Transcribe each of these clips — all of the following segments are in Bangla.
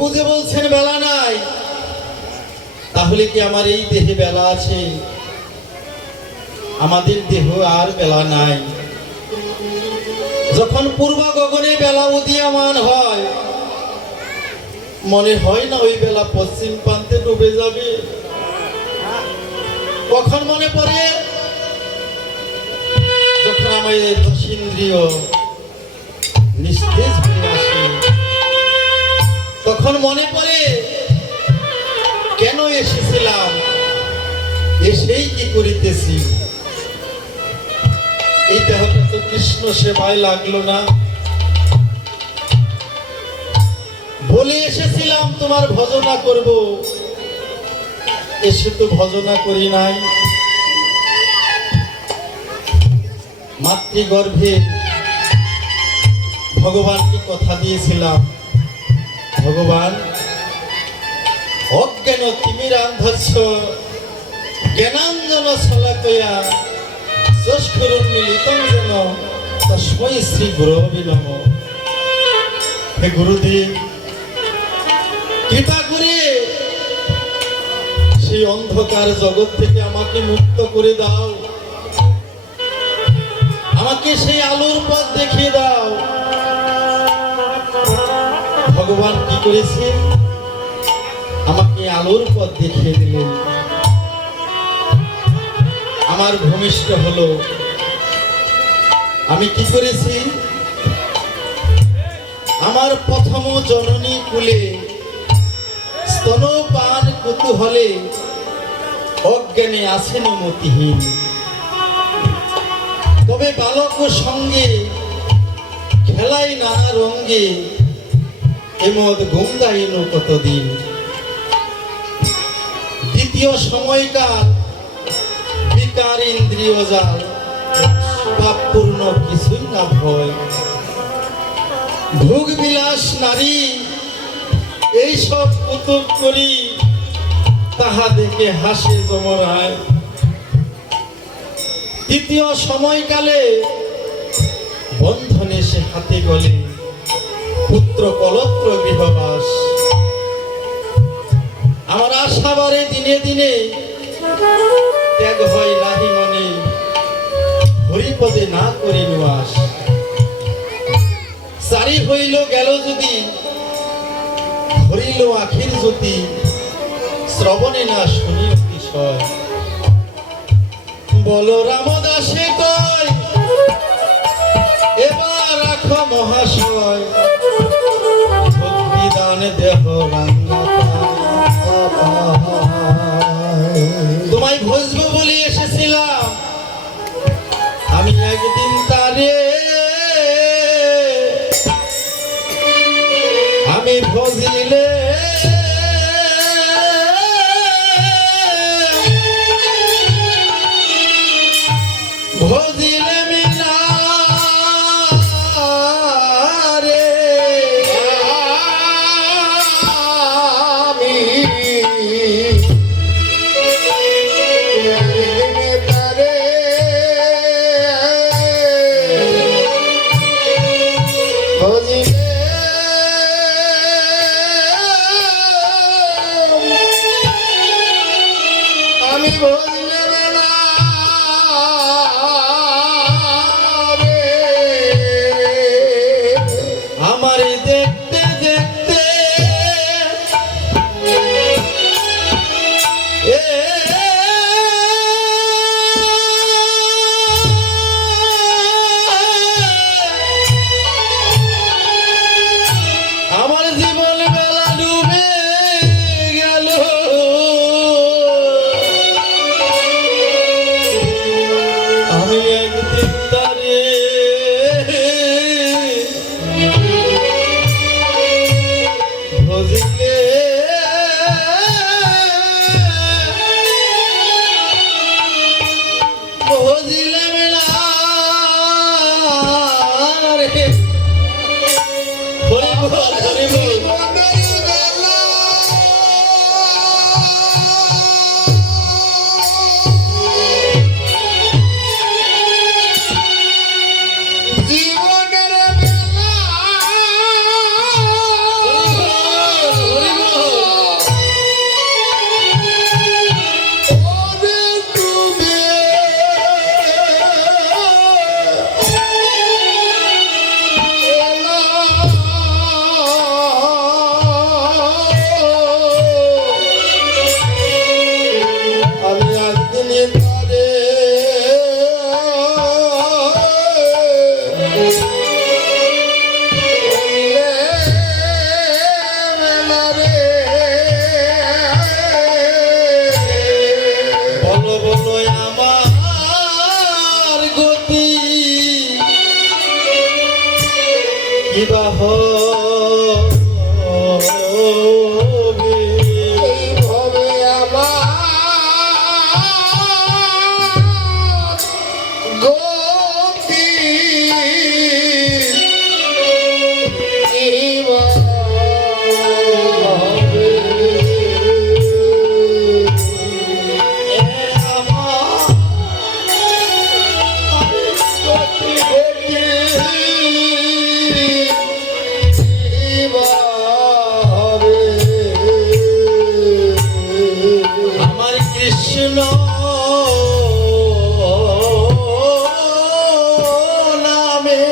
প্রভু যে বলছেন বেলা নাই, তাহলে কি আমার এই দেহে বেলা আছে? আমাদের দেহ আর বেলা নাই। যখন পূর্ব গগনে বেলা উদীয়মান হয়, মনে হয় না ওই বেলা পশ্চিম প্রান্তে ডুবে যাবে? কখন মনে পড়ে? যখন আমাদের দশিন্দ্রিয় নিস্তেজ হয়ে আসে, তখন মনে পড়ে কেন এসেছিলাম, এসেই কি করিতেছি। এই দেহটা তো কৃষ্ণ সেবায় লাগলো না। বলে এসেছিলাম তোমার ভজনা করব, এসে তো ভজনা করি নাই। মাতৃগর্ভে ভগবানকে কথা দিয়েছিলাম, ভগবান অজ্ঞান তিমিরান্ধস্য জ্ঞানাঞ্জন শলাকয়া চক্ষুরুন্মীলিতং যেন তস্मै শ্রী গুরবে নমঃ। হে গুরুদেব, কৃপা করে সেই অন্ধকার জগৎ থেকে আমাকে মুক্ত করে দাও, আমাকে সেই আলোর পথ দেখিয়ে দাও। ভগবান কি করেছে? আমাকে আলোর পথ দেখিয়ে দিলেন। আমার ভূমিষ্ঠ হলো। আমি কি করেছি? আমার প্রথম জননী কুলে স্তনপান কুতূহলে অজ্ঞানে আছেন মতিহীন। তবে বালক সঙ্গে খেলাই না রঙ্গে এমদ গঙ্গাইন কতদিন। দ্বিতীয় সময়কার বিকার ইন্দ্রিয় জাল, পাপপূর্ণ কিছুই না ভয়। ভোগ বিলাস নারী এইসব কুতুব করি, তাহা দেখে হাসে যমরায়। তৃতীয় সময়কালে বন্ধনে সে হাতে গলে পুত্র কলত্র গৃহবাস। আমার আশাবারে দিনে দিনে ত্যাগ হয় নাহি মনে, হরিপদে না করি নিবাস। সারি হইল গেল যদি, হরিল আখির জ্যোতি, শ্রবণে না শুনি অতিশয়। বলো রামদাসে কয় এবার রাখো মহাশয়, ভক্তিদান দেহ তোমায় ভজবো বলে এসেছিলাম। আমি একদিন তারে আমি ভজিলে ভজিলে মিলা রে আমি তারে ভজিলে আমি ভজিলে মেলা আমার দেখতে দেখতে আমার জীবন বেলা ডুবে গেল। আমি একদিন তারে ভজিলে ভজিলে মেলা রে। হরি বল হরি বল। জীবনের বেলা কিবা হবে এইভাবে আমার গতি আমার কৃষ্ণ নামে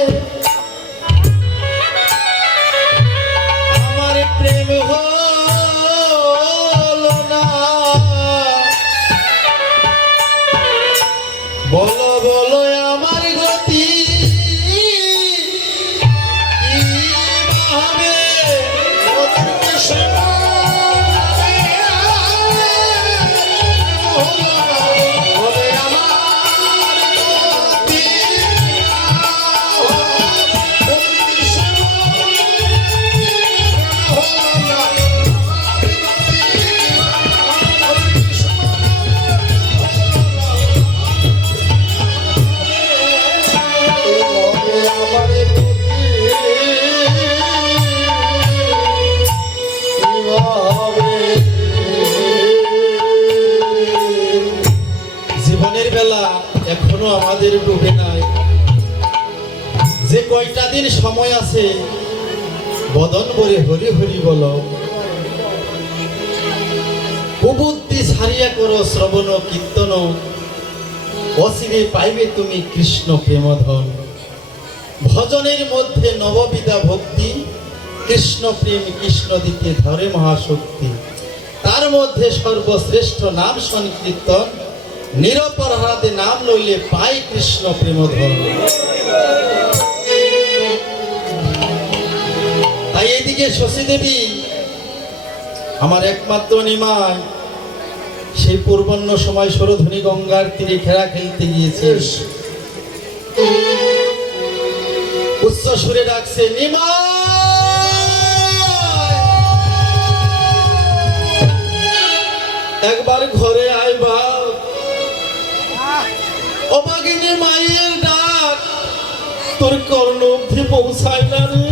আমার প্রেম হলো না বলো বলো আমার গতি কি হবে জীবনের বেলা এখনো আমাদের ডুবে নাই যে কয়টা দিন সময় আছে বদন ভরে হরি হরি বলো কুবুদ্ধি ছাড়িয়া করো শ্রবণ কীর্তন অচিরে পাইবে তুমি কৃষ্ণ প্রেমধন ভজনের মধ্যে নববিধা ভক্তি কৃষ্ণ প্রেম কৃষ্ণ দিতে ধরে মহাশক্তি তার মধ্যে সর্বশ্রেষ্ঠ নাম সংকীর্তন নিরপরাধে নাম লইলে পাই কৃষ্ণ প্রেমধন তাই এইদিকে শশী দেবী আমার একমাত্র নিমাই সেই পূর্বাহ্ন সময় সরধ্বনি গঙ্গার তীরে খেলা খেলতে গিয়েছে উচ্চ সুরে ডাকছে নিমাই একবার ঘরে আইবা অবাগিনী মায়ের ডাক তোর কর্ণ অবধি পৌঁছায় না রে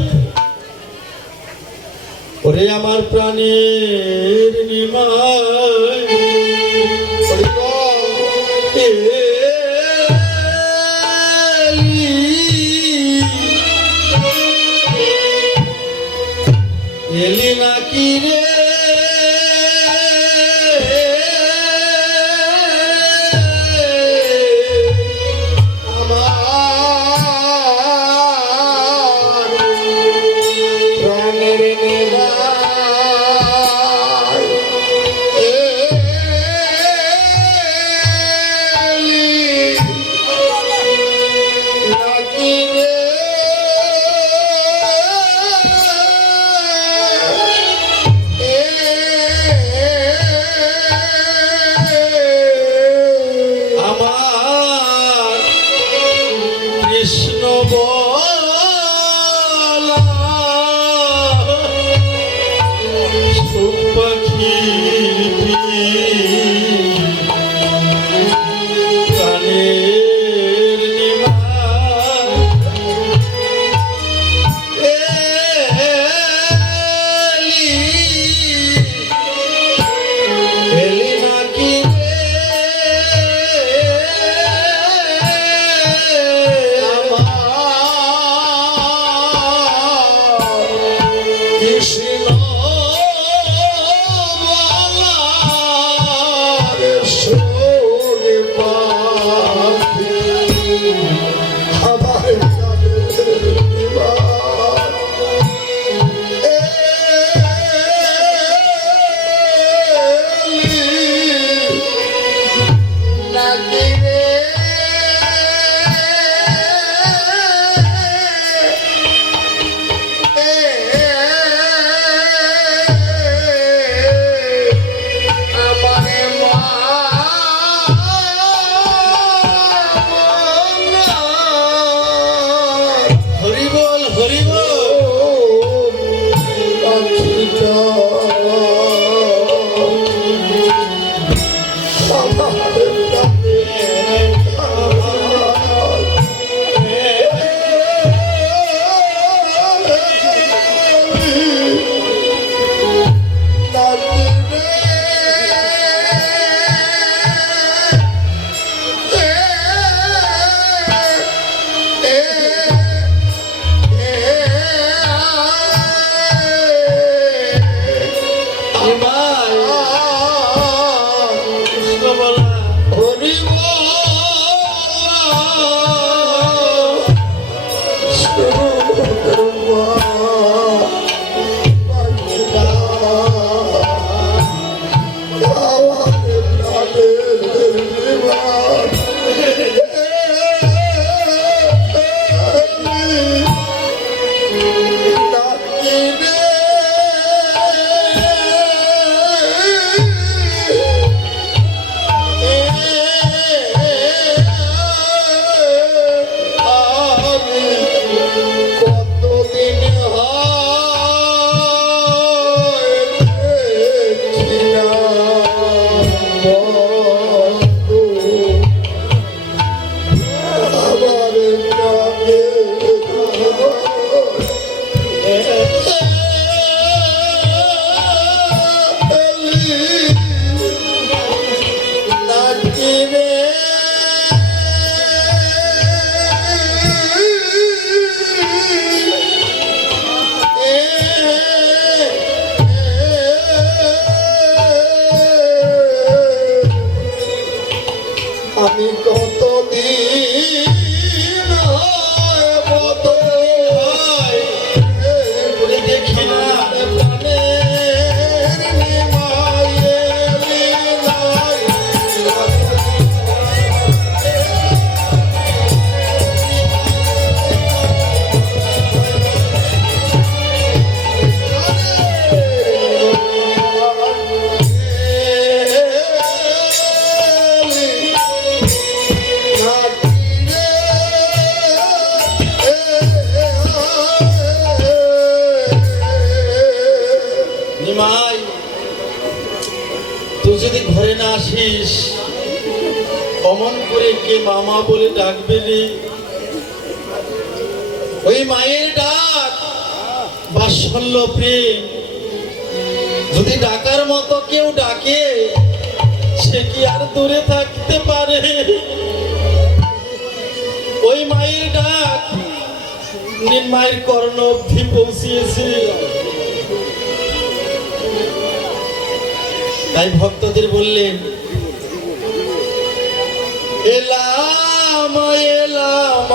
ওরে আমার প্রাণের নিমাই এলি নাকি রে রাখিত আমার নিমাই কৃষ্ণ বলা আমি কতদিন করে দেখি না নিমাই তুই যদি ঘরে না আসিস অমন করে কে মামা বলে ডাকবে রে ওই মায়ের ডাক বাৎসল্য প্রেম যদি ডাকার মতো কেউ ডাকে সে কি আর দূরে থাকতে পারে ওই মায়ের ডাক নিমাইয়ের কর্ণ অবধি পৌঁছিয়েছে তাই ভক্তদের বললেন এলাম এলাম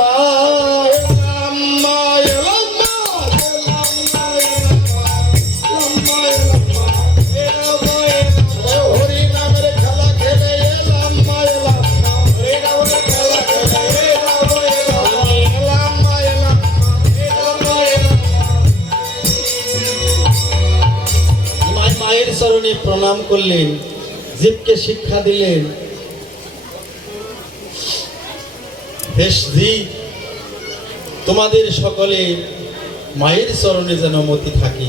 হরি নামের খেলা খেলে এলাম এলাম হরি নামের খেলা খেলে এলাম এলাম মায়ের চরণে প্রণাম করলেন জীবকে শিক্ষা দিলেন বেশ জীব তোমাদের সকলে মায়ের চরণে যেন মতি থাকে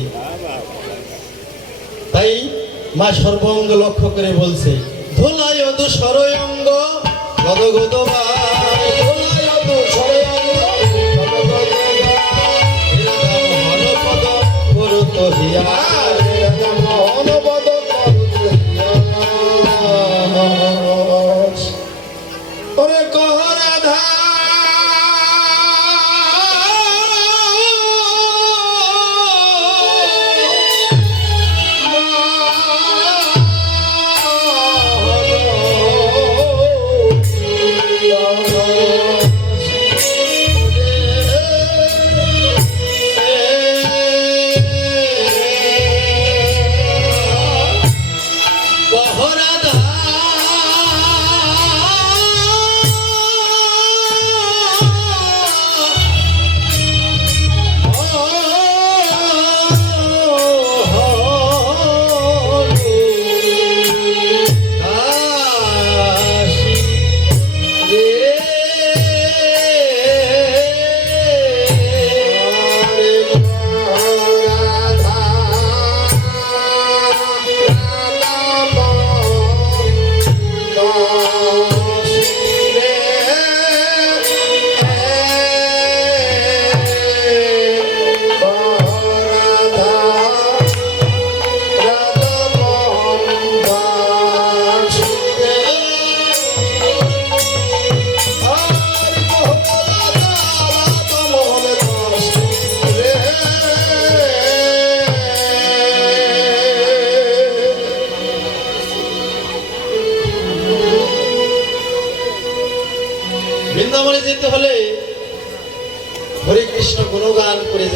তাই মা সর্বঙ্গ লক্ষ্য করে বলছে ধোলায় অদু সরয়ঙ্গ গদগদ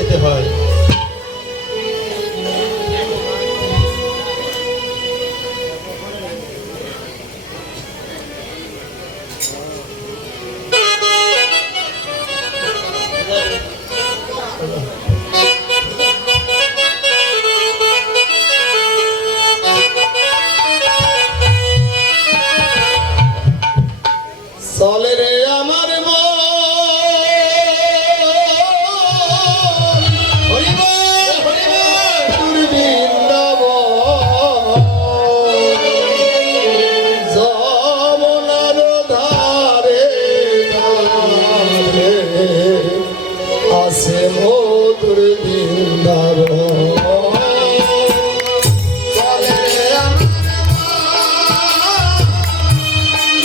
যেতে হয়। চলে রে আমার মন হরিবল হরিবল বৃন্দাবন যমুনার ধারে ধারে আছে মধুর বৃন্দাবন চলে রে আমার মধুর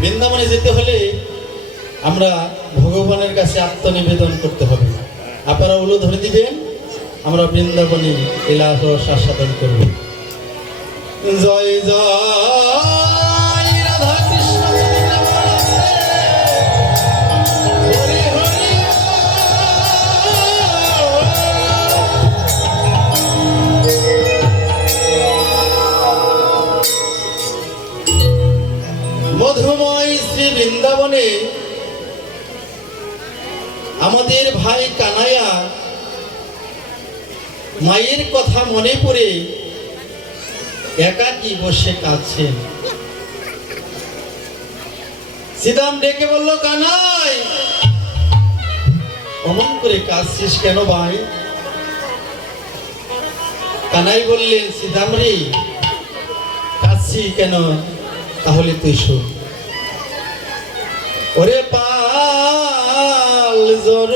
বৃন্দাবনে যেতে হলে আমরা ভগবানের কাছে আত্মনিবেদন করতে হবে। আপনারা উলো ধরে দিবেন, আমরা বৃন্দাবনে লীলা রস আস্বাদন করব। জয় জয় রাধা কৃষ্ণ হরি হরি মধুময় শ্রী বৃন্দাবনে আমাদের ভাই কানাইয়া মায়ের কথা মনে পড়ে একাকী বসে কাঁদছেন। শ্রীদাম ডেকে বলল, কানাই অমন করে কাঁদছিস কেন ভাই? কানাই বললেন, শ্রীদাম রে কাঁদছি কেন তাহলে তুই শোন। ওরে পাল জর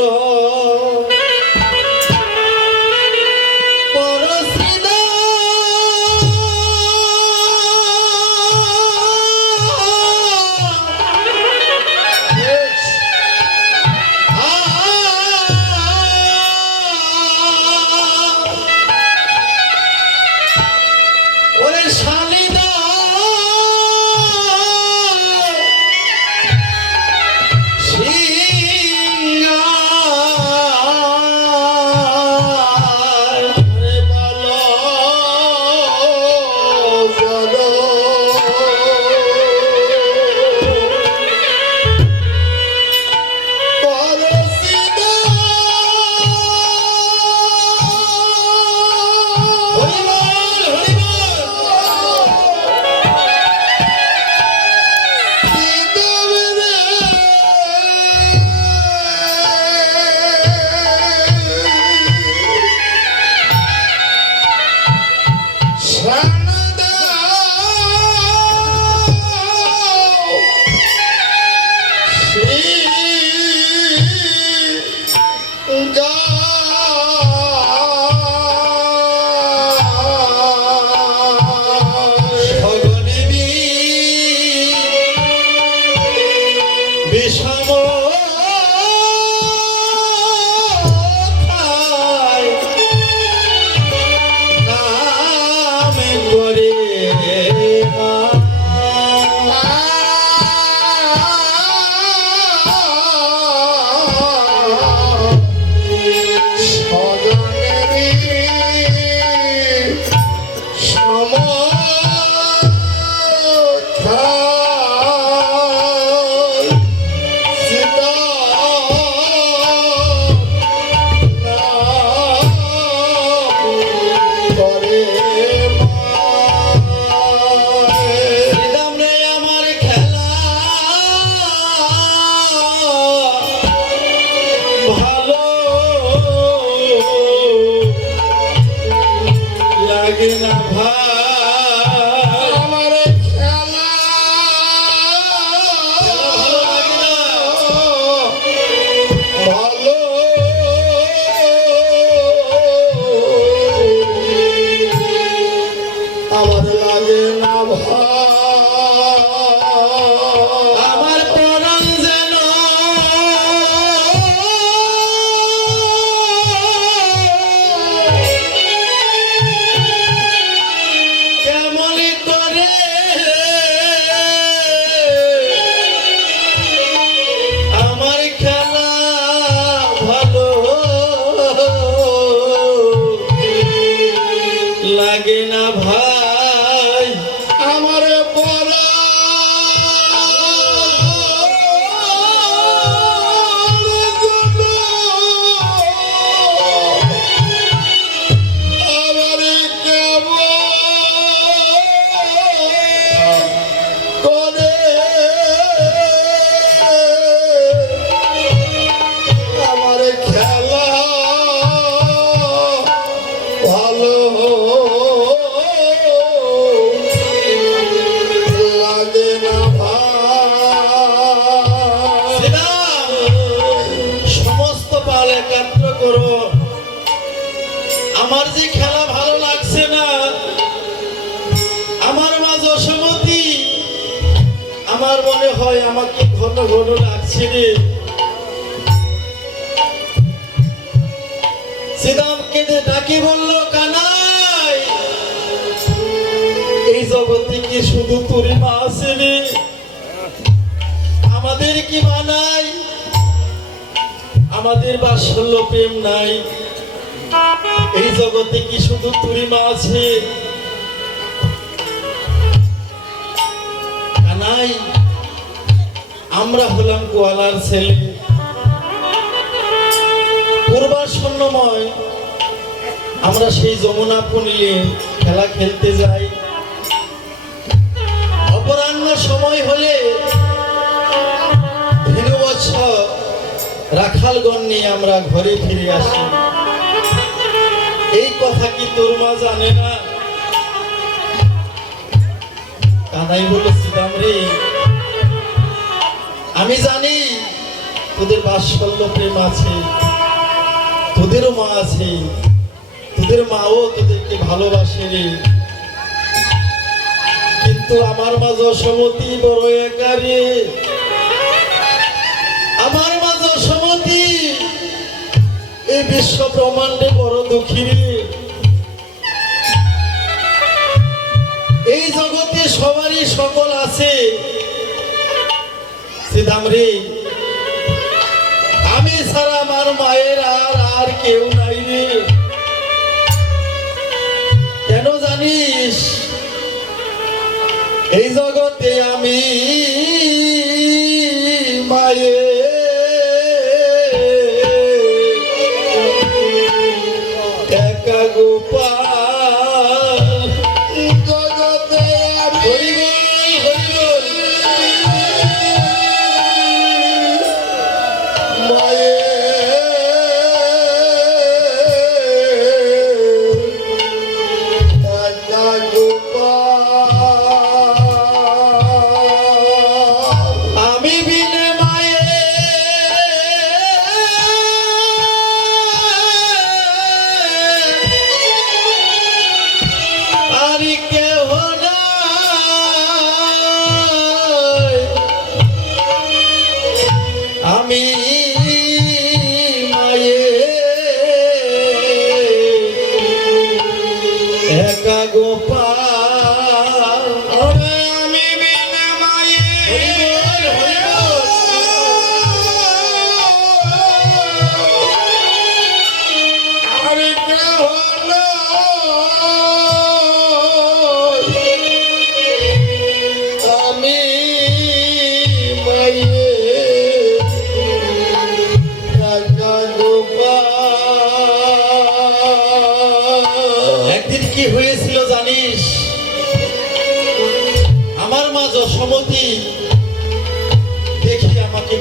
ওরে শালিদা বিষম খায় নামে করে মা। শ্রীরাম রে আমার খেলা ভালো লাগে না ভাই, আমার খেলা ভালো লাগে না। ভালো আমার লাগে না ভাই, আমার পরাণ যেন কেমন করে আমার খেলা ভালো লাগে না ভাই। আমার বড় আমার কেমন করে আমার খেলা ভালো লাগে না ভাই। শ্রীরাম, সমস্ত পাল একাত্র করো। আমার যে খেলা ভালো লাগছে না, আমার মা যশোমতী, আমার মনে হয় আমাকে ঘন ঘন লাগছে রে। শ্রীরাম কেঁদে ডাকি বলল, কানাই, এই জগতে কি শুধু তোরই মা আছে রে? আমাদের কি মা নাই? আমাদের বাৎসল্য প্রেম নাই? এই জগতে কি শুধু তোরই মা আছে? কানাই, আমরা হলাম গোয়ালার ছেলে, পূর্বাসন্নময়। আমরা সেই যমুনা পুনিলে খেলা খেলতে যাই। অপরাহ্ন সময় হলে ধেনু বছর রাখালগণ নিয়ে আমরা ঘরে ফিরে আসি। এই কথা কি তোর মা জানে না? কানাই বলে, শ্রীরাম রে, আমি জানি তোদের বাৎসল্য প্রেম আছে, তোদেরও মা আছে, তোদের মাও তোদেরকে ভালোবাসে রে। কিন্তু আমার মা যশোমতী বড় একা রে। আমার মা যশোমতী এই বিশ্ব ব্রহ্মাণ্ডে বড় দুঃখী রে। এই জগতে সবারই সকল আছে, শ্রীরাম রে, আমি ছাড়া আমার মায়ের আর কেউ নাই রে। কেন জানিস? এই জগতে আমি মায়ের একা গোপাল। জগতে আমি হরি বল, হরি বল। মায়ের একা গোপাল। আমি বিনে মায়ের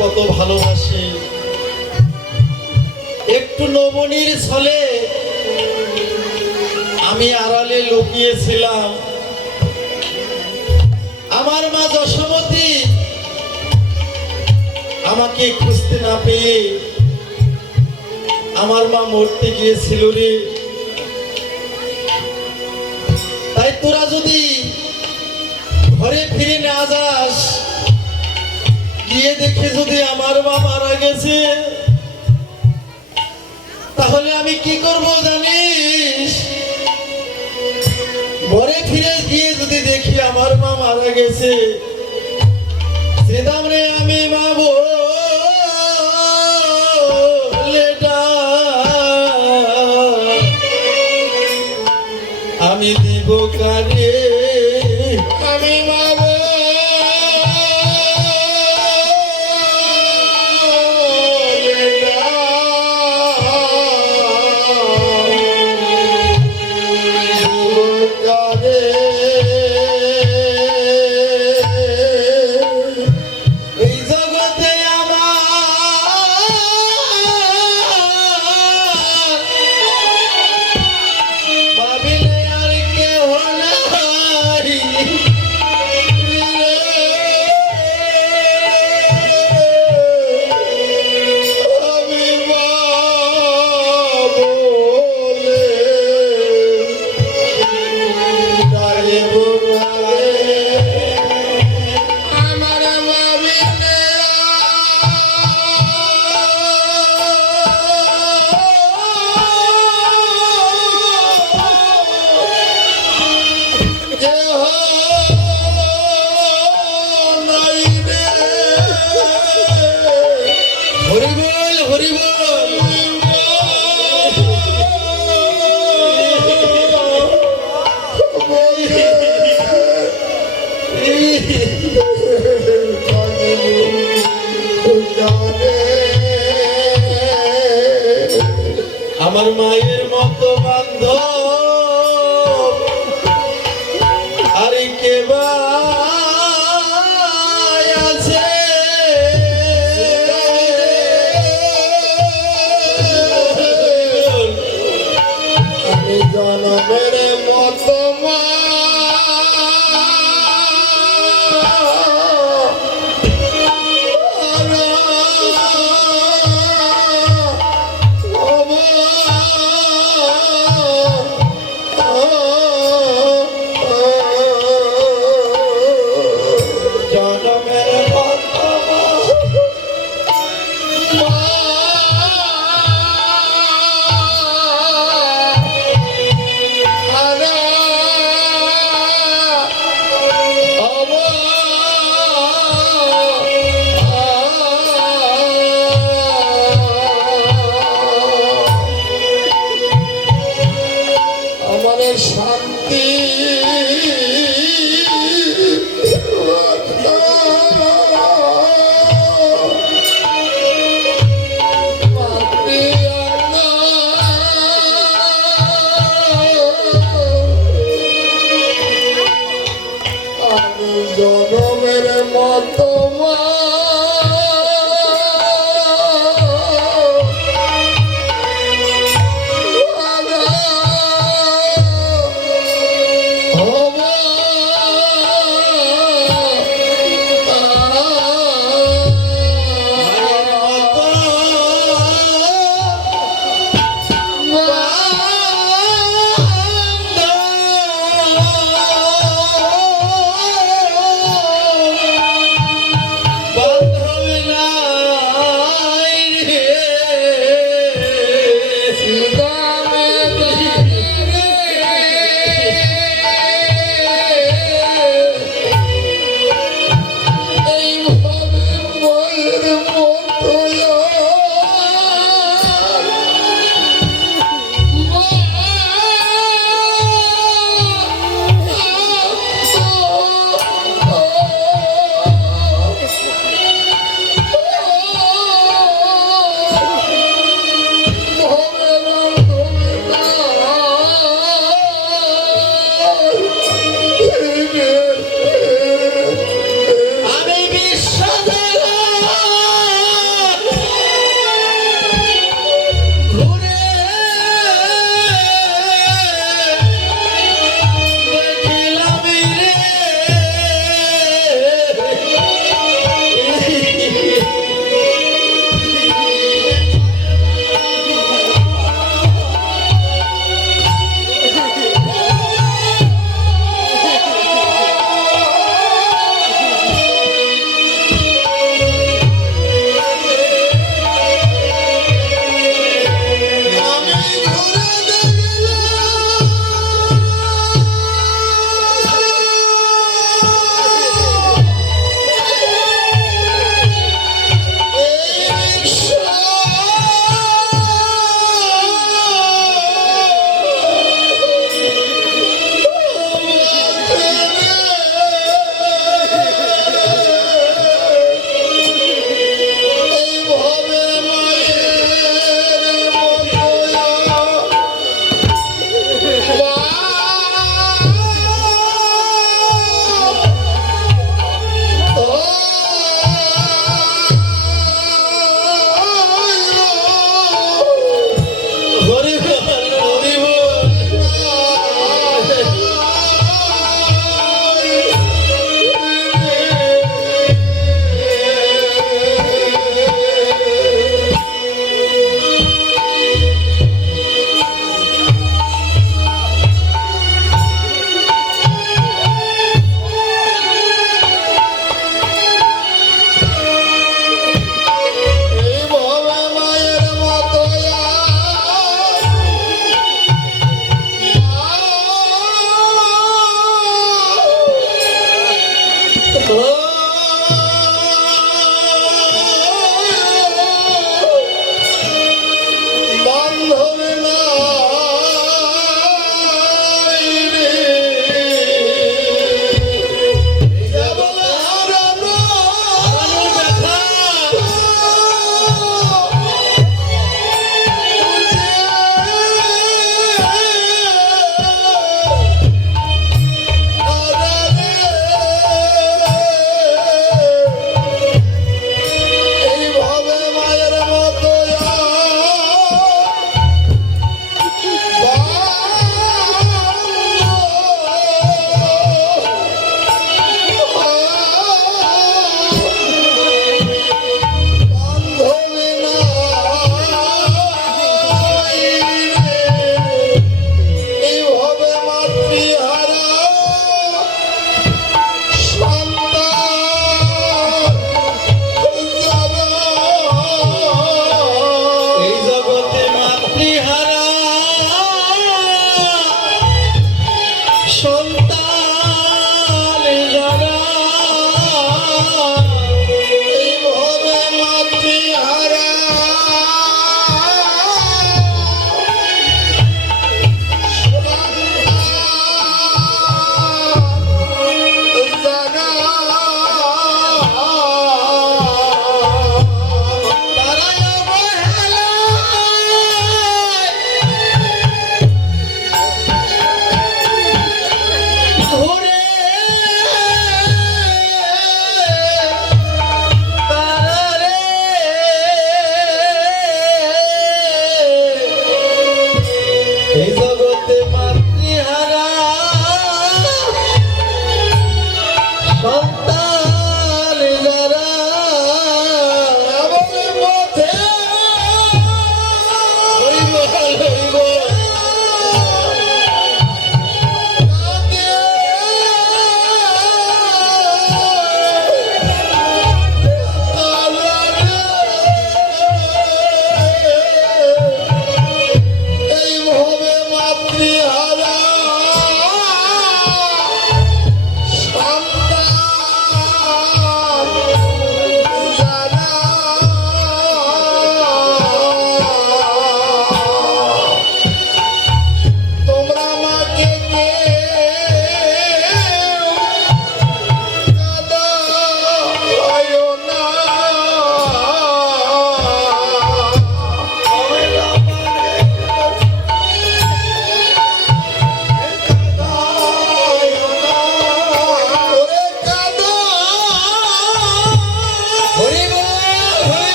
কত ভালোবাসে। একটু নবনীর ছলে আমি আড়ালে লুকিয়েছিলাম। আমার মা যশোমতী আমাকে খুঁজতে না পেয়ে আমার মা মরতে গিয়েছিল রে। তাই তোরা যদি ঘরে ফিরে না যাস, গিয়ে দেখে যদি আমার মা মারা গেছে, তাহলে আমি কি করব জানিস? ঘরে ফিরে গিয়ে যদি দেখি আমার মা মারা গেছে, শ্রীদাম রে আমি মা বলে আমি দিব কারে, আমি মা এই জগতে আমার ভাবিলে আর কেহ নাই। আমি মা বলে ডাইব আমার ভাবিলে কেহ নাই রে। হরিবল হরিবল। আমার মায়ের মতো বান্ধব আর কে বা আছে? আমি জনমের মতো মা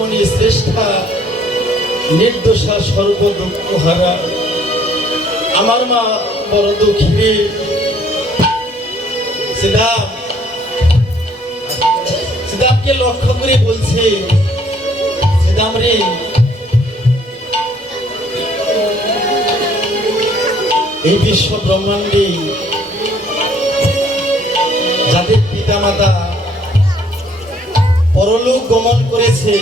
শিরোমণি শ্রেষ্ঠা নির্দোষা সর্ব দুঃখ হারা আমার মা বড় দুঃখী সিদাম সিদামকে লক্ষ্য করে বলছে সিদাম রে এই বিশ্ব ব্রহ্মাণ্ডে যাদের পিতামাতা পরলোক গমন করেছে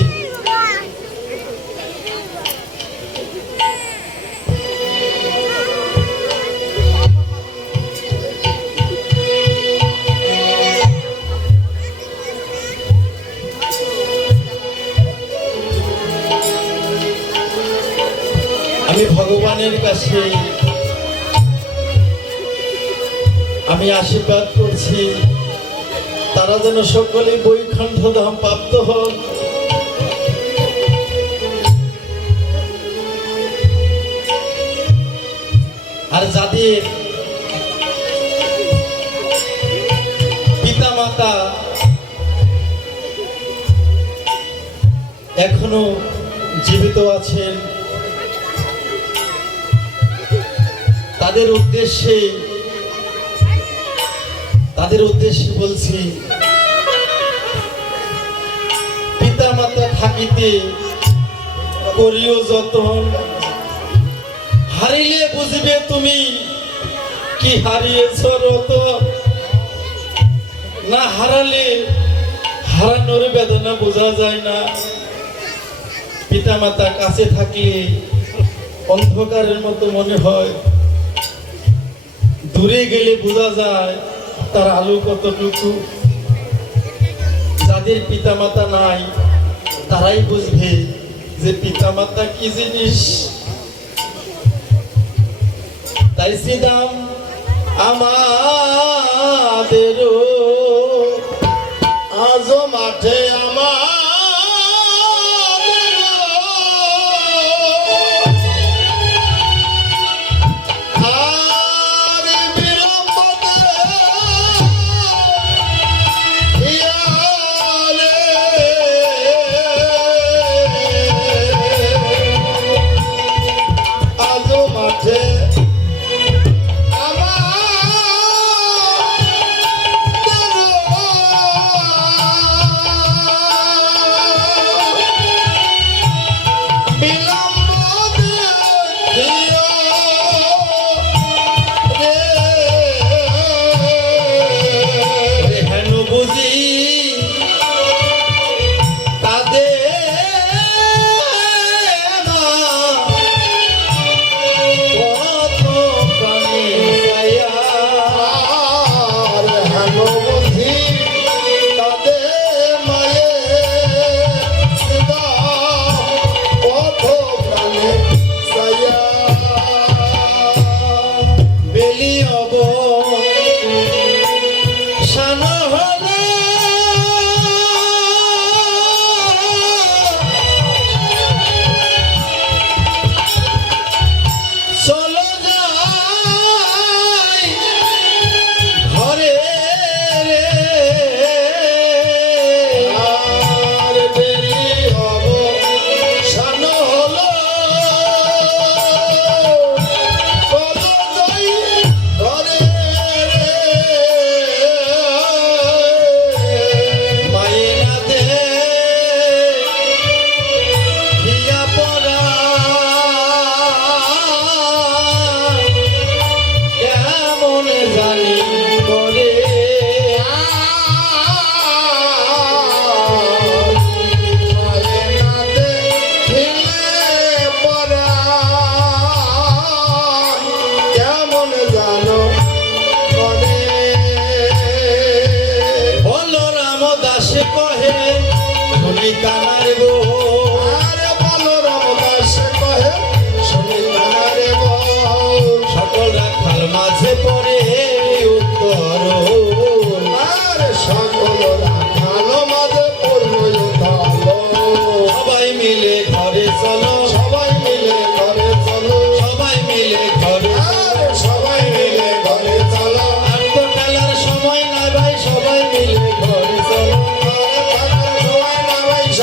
আমি ভগবানের কাছে আমি আশীর্বাদ করছি তারা যেন সকলে বৈকুণ্ঠ ধাম প্রাপ্ত হন। আর যাদের পিতামাতা এখনো জীবিত আছেন তাদের উদ্দেশ্যে বলছি পিতামাতা থাকিতে করিও যতন হারিলে বুঝবে তুমি কি হারিয়েছ রতন না হারালে হারানোর বেদনা বোঝা যায় না। পিতামাতা কাছে থাকলে অন্ধকারের মতো মনে হয়, দূরে গেলে বোঝা যায় তার আলো কতটুকু। যাদের পিতামাতা নাই তারাই বুঝবে যে পিতামাতা কি জিনিস। তাই সিদাম আমাদেরও আজ মাঠে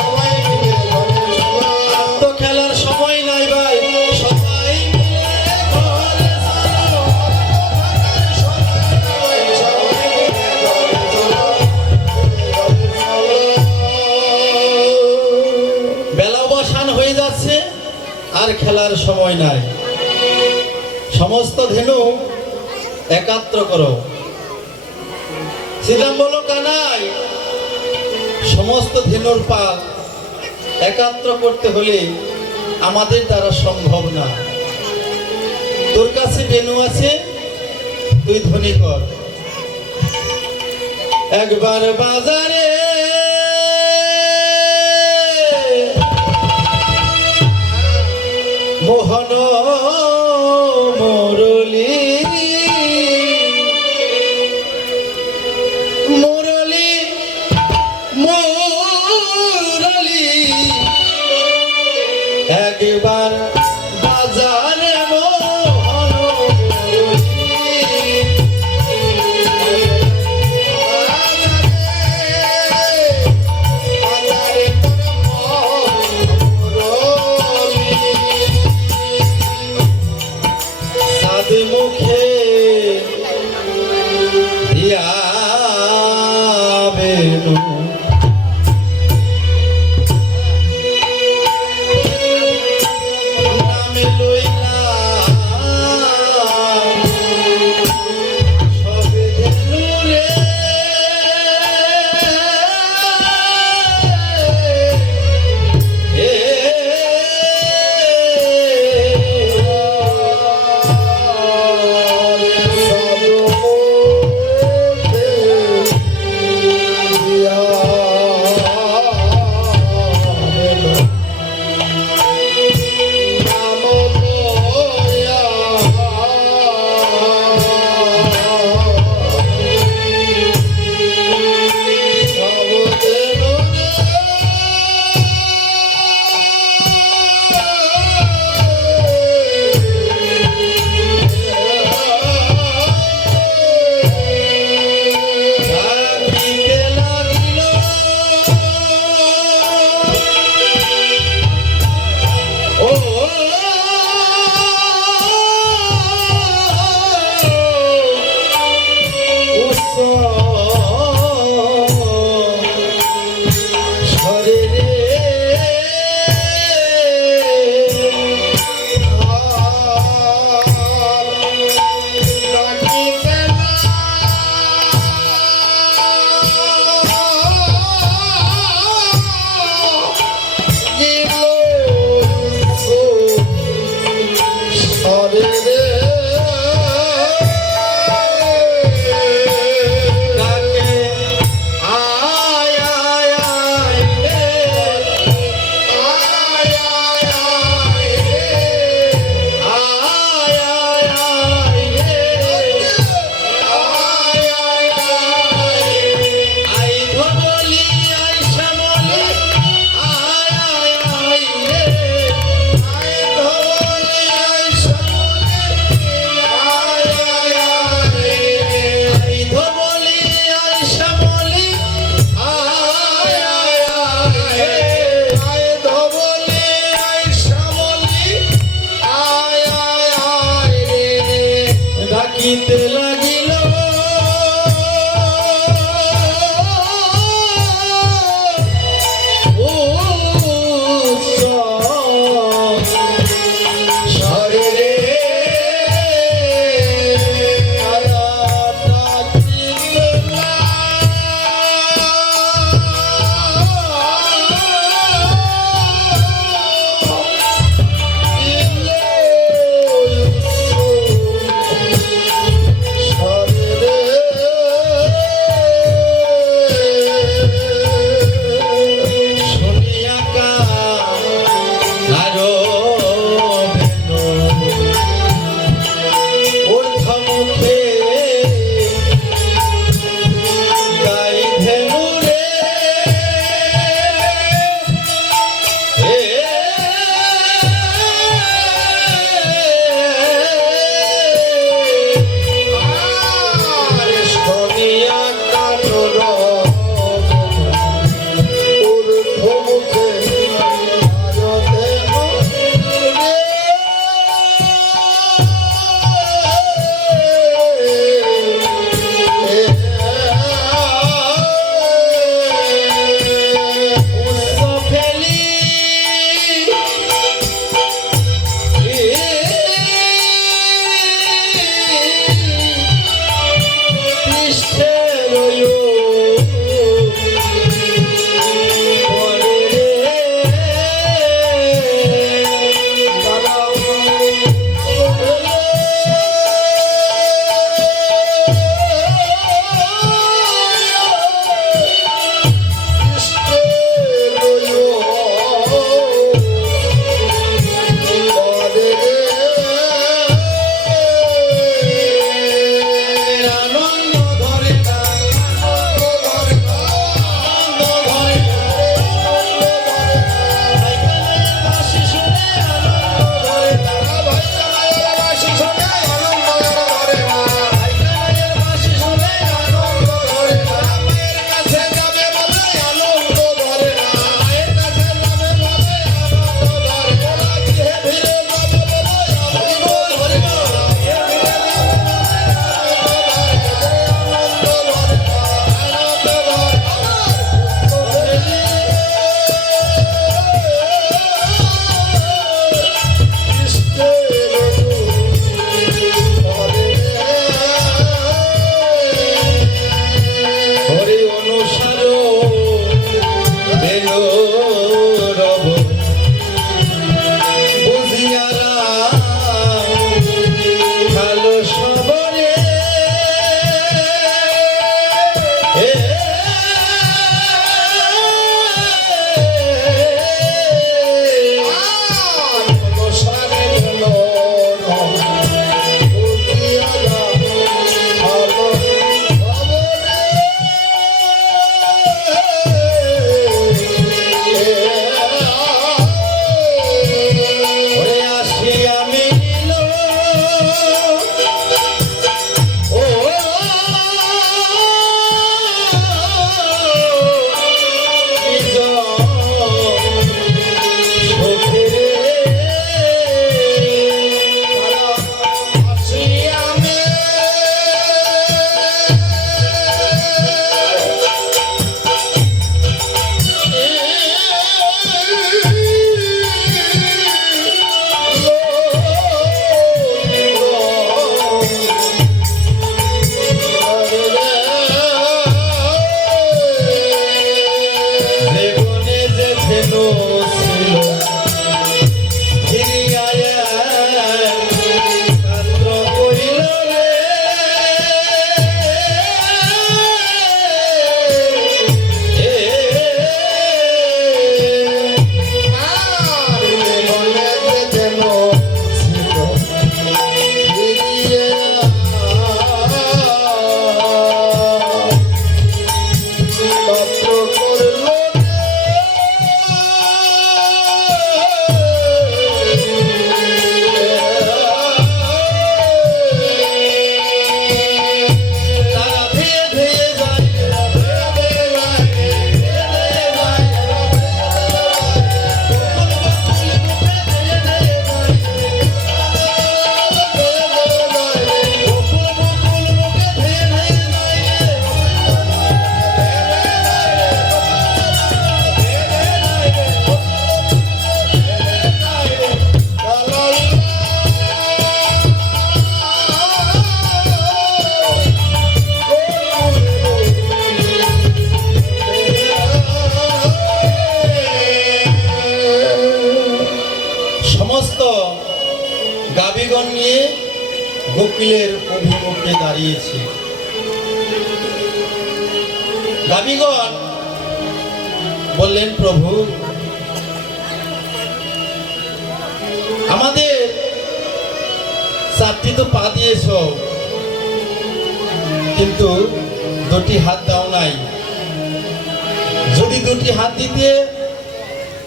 সবাই মিলে ঘরে আছে আর খেলার সময় নাই। সমস্ত ধেনু একাত্র করো। শ্রীরাম বলো কানাই, সমস্ত ধেনুর পাল একাত্র করতে হলে আমাদের দ্বারা সম্ভব না। তোর কাছে বেনু আছে, তুই ধ্বনি কর। একবার বাজারে মোহন মুরলী মুরলী মুরলী, একবার বাজারে মোহন সাদে মুখে দিয়া বেনু, সমস্ত গাভীগণ নিয়ে গোকুলের অভিমুখে দাঁড়িয়েছে। গাভীগণ বললেন, প্রভু, আমাদের 4টি তো পা দিয়েছ, কিন্তু 2টি হাত দাও নাই। যদি 2টি হাত দিতে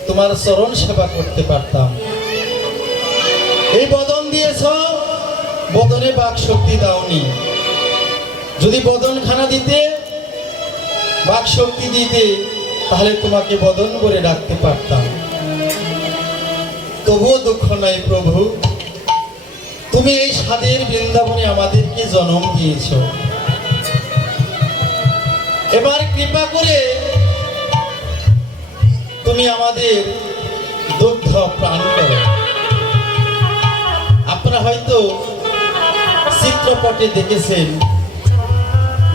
তোমার চরণ সেবা করতে পারতাম। এই বদন দিয়েছ, বদনে বাক শক্তি দাওনি। যদি বদনখানা দিতে, বাক শক্তি দিতে, তাহলে তোমাকে বদন করে ডাকতে পারতাম। তবুও দুঃখ নাই প্রভু, তুমি এই স্বাদের বৃন্দাবনে আমাদেরকে জন্ম দিয়েছ। এবার কৃপা করে তুমি আমাদের দুগ্ধ প্রাণ করো। আপনারা হয়তো চিত্রপটে দেখেছেন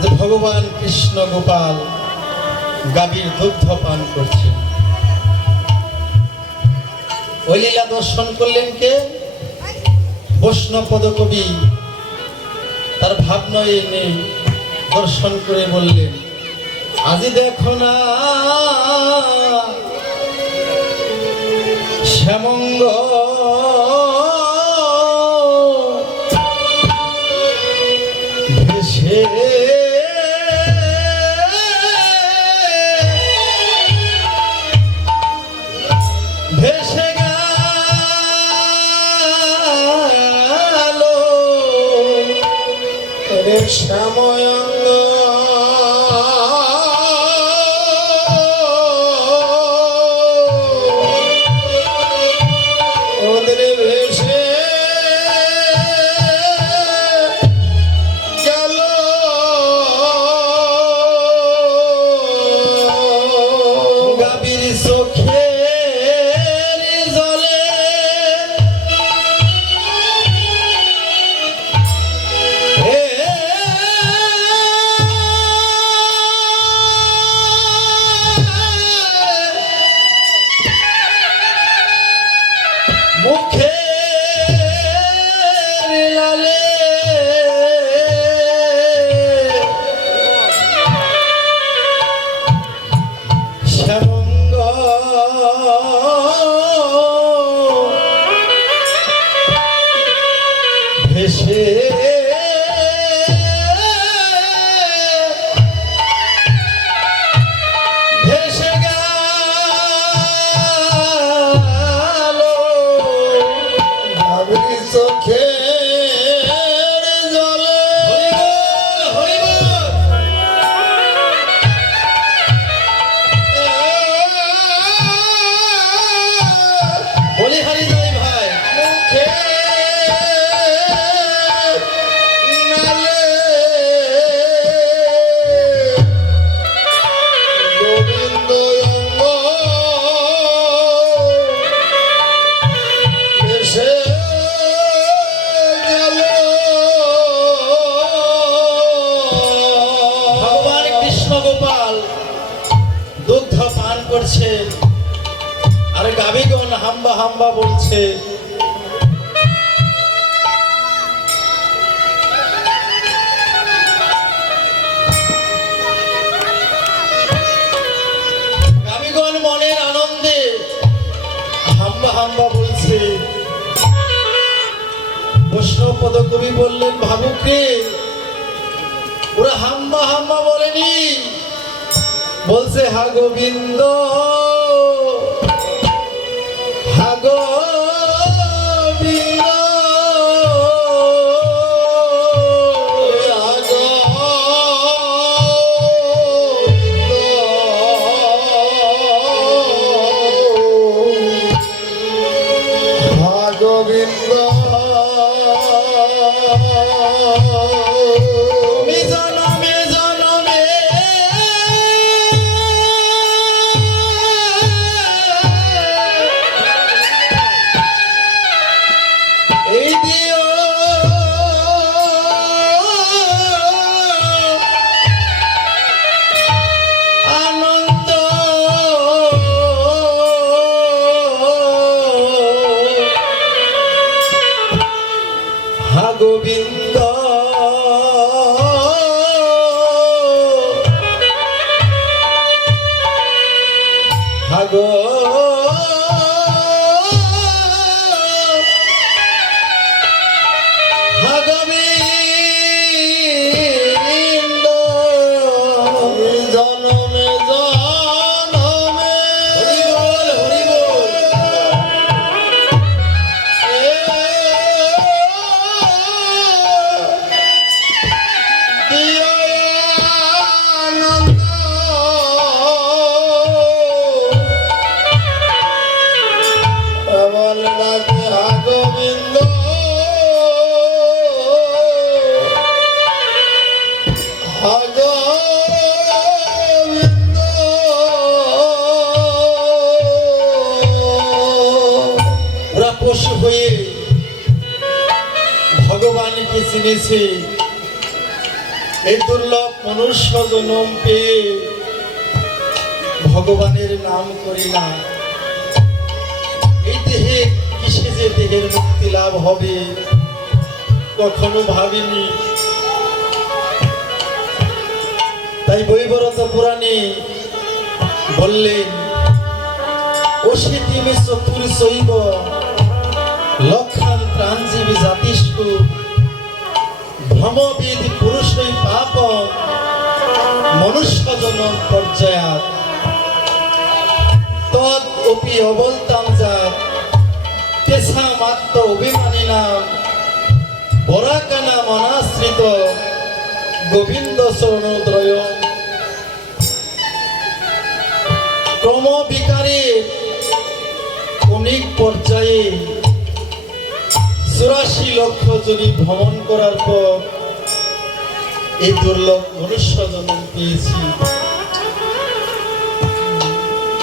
যে ভগবান কৃষ্ণ গোপাল গাভীর দুগ্ধ পান করছেন। ওই লীলা দর্শন করলেন কে? বৈষ্ণব পদকবি তার ভাবনয়ে এনে দর্শন করে বললেন, আজি দেখো না শ্যামঙ্গ ভেসে ভেসে গেল রে শ্যাময়ঙ্গ ওদের ভেসে গেল গাভীর চোখের জলে হে মুখের লালে শ্যামঙ্গ ভেসে ভেসে গেল গাভীর চোখের জলে হরিবল। বলি হারি যাই ভাই, মুখে নালে গোবিন্দ অঙ্গ ভেসে গেল ভগবান কৃষ্ণ গোপাল দুগ্ধ পান করছে, আর গাভীগণ হাম্বা হাম্বা বলছে। গাভীগণ মনের আনন্দে হাম্বা হাম্বা বলছে। বৈষ্ণব পদকবি বললেন, ভাবুক রে, ওরা হাম্বা হাম্বা বলেনি, বলছে হা গোবিন্দ, হা গোবিন্দ। গোবিন্দ তুমি জনমে জনমে এই দিও আনন্দ গোবিন্দ হাগো হাগবিন্দ জনমে জনমে হরি বল হরি বল দিও আনন্দ বল রাধে হা গোবিন্দ হা গোবিন্দ ওরা পশু হয়ে ভগবানকে চিনেছে এই দুর্লভ মনুষ্য জন্ম পেয়ে ভগবানের নাম করি না এই দেহে কিসে যে দেহের মুক্তি লাভ হবে কখনো ভাবিনি তাই বৈবরত পুরাণে বললেন অশীতিমে চতুর্শৈব লক্ষান প্রাণজীবী জাতিষ্কু ভ্রমবিধি পুরুষই পাপ মনুষ্য জনম পর্যায়াত তদ অপি অবলতাম জাত তেষা মাত্র অভিমানী নাম বরাকানা মনাশ্রিত গোবিন্দ চরণোদ্রয় ক্রমবিকারে কনিক পর্যায়ে 84 লক্ষ জনি ভ্রমণ করার পর এই দুর্লভ মনুষ্য জন্ম পেয়েছি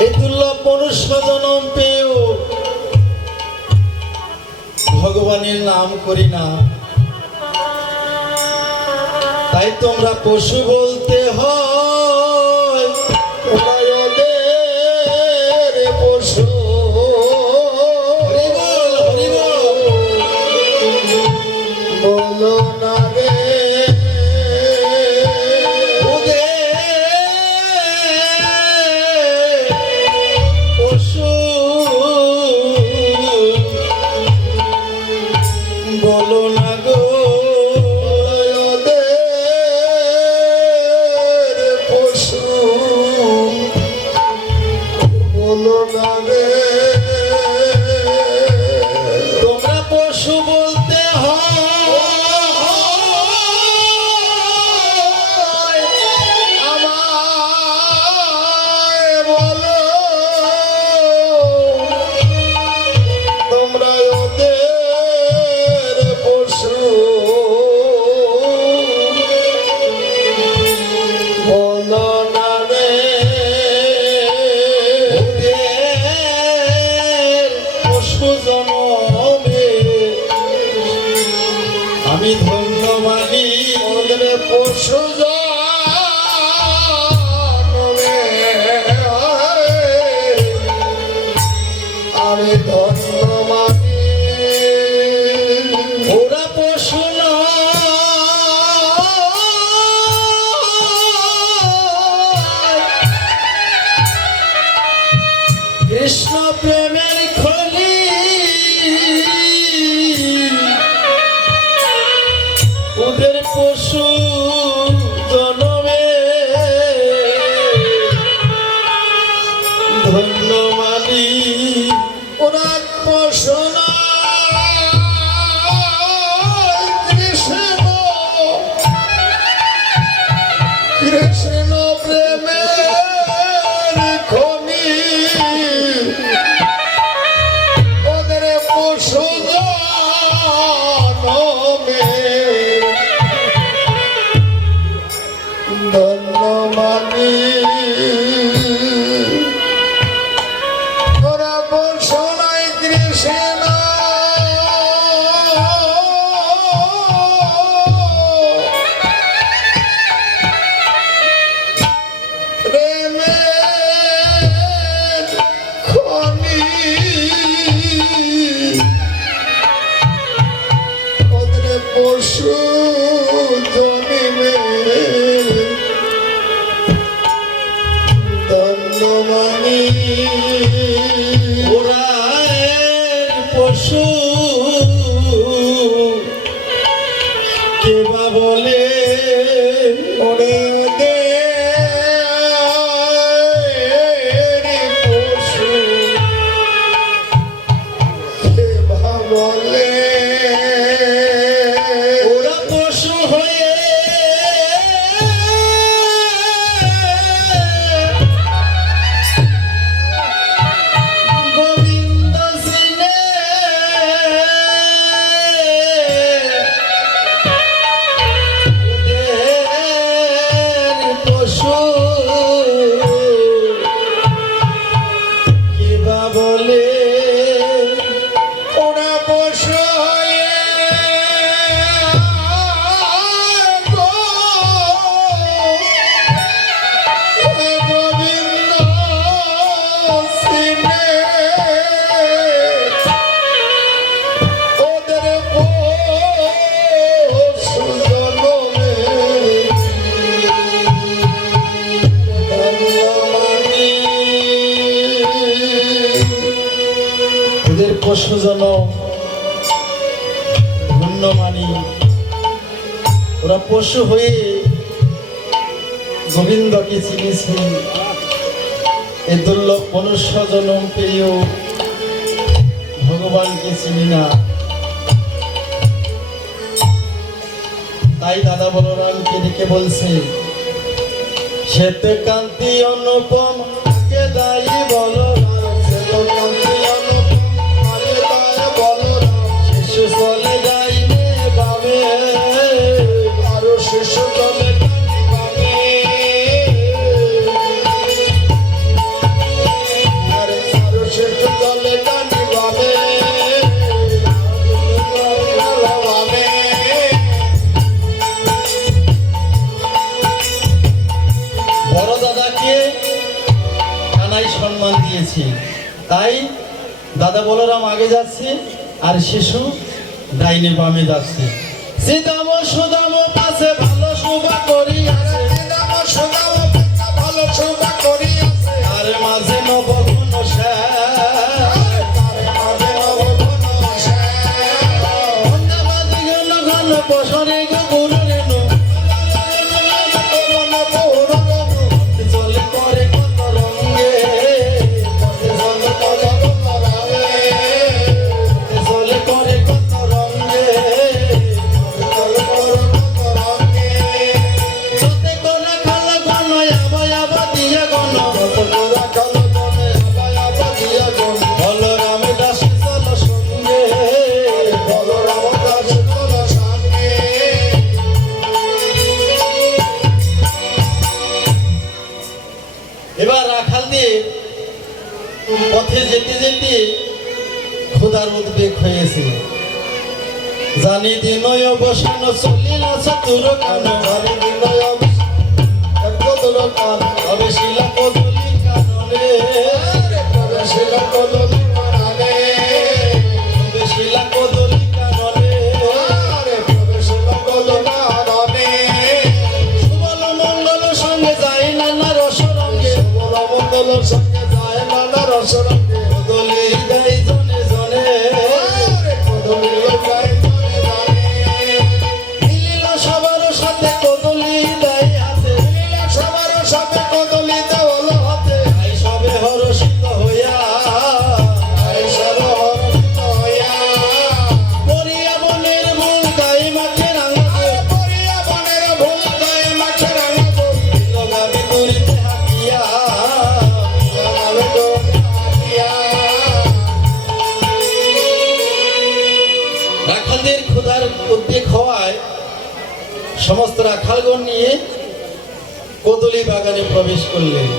এই দুর্লভ মনুষ্য জন্ম পেয়েও ভগবানের নাম করি না তাই তোমরা পশু বলতে হয় ওদের পশু হরি বল হরি বল বলো না রে পশু বলো না গো ওদের পশু বলো না রে তোমরা পশু বলতে হয় আমায় বলো তোমরা ওদের পশু বলো না রে ওদের পশু জনমে আমি ধন্য মানি ওদের পশু জন্মে আমি ধন্য মানি ওরা পশু কৃষ্ণ প্রেমের খলি বলে ওরে ওদের পশু কে বা বলে ওরা পশু হয়ে গোবিন্দ সিনে ওদের পশু কে বা বলে ওরা পশু হয়ে গো গোবিন্দ সিনে ওদের পশু জনমে ওদের পশু জন ধন্য মানি। ওরা পশু হয়ে গোবিন্দকে চিনেছে। এ দুর্লভ মনুষ্য জন্ম পেয়েও ভগবানকে চিনি না। তাই দাদা বলরামকে ডেকে বলছে, শ্বেত কান্তি অনুপম কে দায়ী বলরাম, শ্বেত কান্তি অনুপম আগে দায় বলরাম, শিশু চলে যাইনে বাবে, আরো শিশু চলে পাবে, আরে আরো শিশু চলে কানি পাবে, পাবে। বড় দাদাকে কানাই সম্মান দিয়েছে। তাই দাদা বলরাম আগে যাচ্ছে আর শিশু ডাইনে বামে যাচ্ছে। সীতাম সুদাম পাশে ভালো শোভা করিয়াছে, দিদাম সুদাম ভালো শোভা করিয়াছে, আর মাঝে নবঘন শ্যাম, তার মাঝে নবঘন শ্যাম। অন্যবাদী ঘন ঘন বসরে গুরু রেণু, চলে করে কত রঙ্গে, চলে করে কত রঙ্গে, চতে করে খালা ঘন আবা আবা দিয়া ঘন, বলরাম দাস চল সঙ্গে, এবার রাখাল দিয়ে পথে যেতে যেতে ক্ষুধার উদ্বেগ হয়েছে। জানি দিন অবসান চলিল চতুর কান, তবে শিলা কদলি কাননে, তবে শিলা কদলি কাননে, সুবল মঙ্গল সঙ্গে যায় নানা রস রঙ্গে, সঙ্গে যায় নানা রসরঙ্গে, কদলি দেয় জনে জনে, মিলিল সবার সাথে কদলি দেয় হাতে, সবার সাথে কদলি দেওয়াল হাতে, তাই সবে হরষিত হইয়া, পরিয়া বনের মূল গাই মাঠে রাঙাবো, বিলগামী দূরিতে হাঁটিয়া, রাখালদের ক্ষুধার উদ্বেগ হওয়ায় সমস্ত রাখালগণ নিয়ে কদলি বাগানে প্রবেশ করলেন।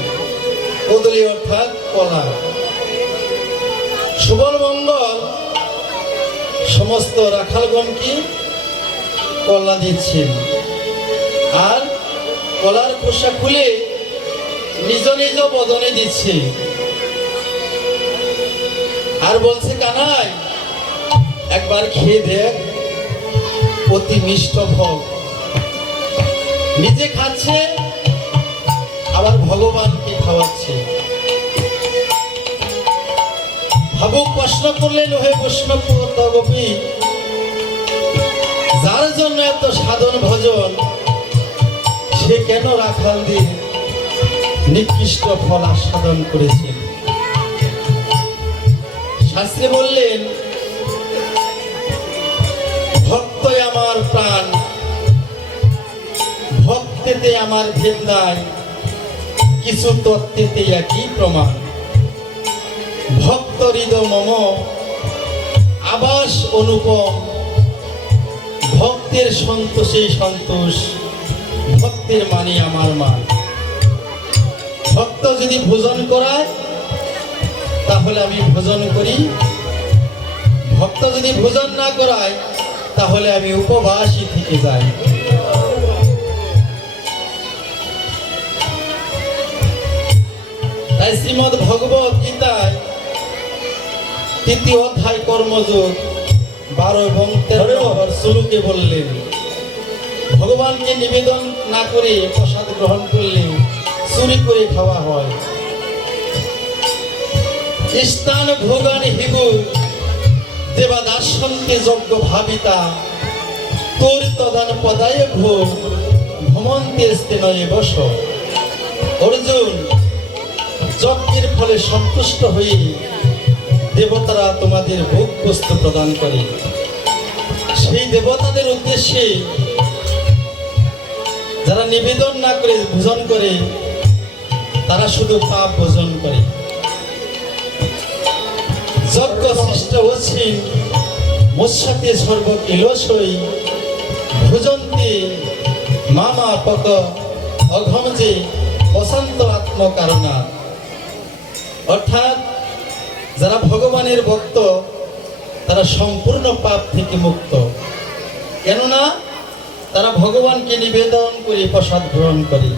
কদলি অর্থাৎ কলা। সুবল মঙ্গল সমস্ত রাখালগণকে কলা দিচ্ছেন আর কলার খোসা খুলে নিজ নিজ বদনে দিচ্ছে আর বলছে, কানাই একবার খেয়ে দেখ, অতি মিষ্ট ফল। নিজে খাচ্ছে আবার ভগবানকে খাওয়াচ্ছে। ভাবুক প্রশ্ন করলেন, হে বৈষ্ণব গোপী, যার জন্য এত সাধন ভজন, সে কেন রাখাল দিয়ে নিকৃষ্ট ফল আস্বাদন করেছেন? শাস্ত্রে বললেন, ভক্তই আমার প্রাণ, ভক্তেতে আমার ভেদ নাই, কিছু তত্ত্বেতে একই প্রমাণ। ভক্ত হৃদয় মম আবাস অনুপম, ভক্তের সন্তোষে সন্তোষ, ভক্তের মানে আমার মান। ভক্ত যদি ভোজন করায় তাহলে আমি ভোজন করি, ভক্ত যদি ভোজন না করায় তাহলে আমি উপবাসী থেকে যাই। তাই শ্রীমদ্ ভগবত গীতায় 3য় অধ্যায় কর্মযোগ 12 এবং 13 নম্বর শ্লোকে বললেন, ভগবানকে নিবেদন না করে প্রসাদ গ্রহণ করলে চুরি করে খাওয়া হয়। স্থান ভোগান হিগু দেবাদাসনকে যজ্ঞ ভাবিতা, তোর তদান পদায় ভোগ ভ্রমন্তে স্তেনয়ে বস। অর্জুন, যজ্ঞের ফলে সন্তুষ্ট হয়ে দেবতারা তোমাদের ভোগ বস্তু প্রদান করে। সেই দেবতাদের উদ্দেশ্যে যারা নিবেদন না করে ভোজন করে তারা শুধু পাপ ভোজন করে। যজ্ঞ সৃষ্ট অসীম মৎস্যাতে সর্বকিলসই, ভোজন্তে মামা পক অঘম যে বসন্ত আত্মকারণা। অর্থাৎ যারা ভগবানের ভক্ত তারা সম্পূর্ণ পাপ থেকে মুক্ত, কেননা তারা ভগবানকে নিবেদন করে প্রসাদ গ্রহণ করে।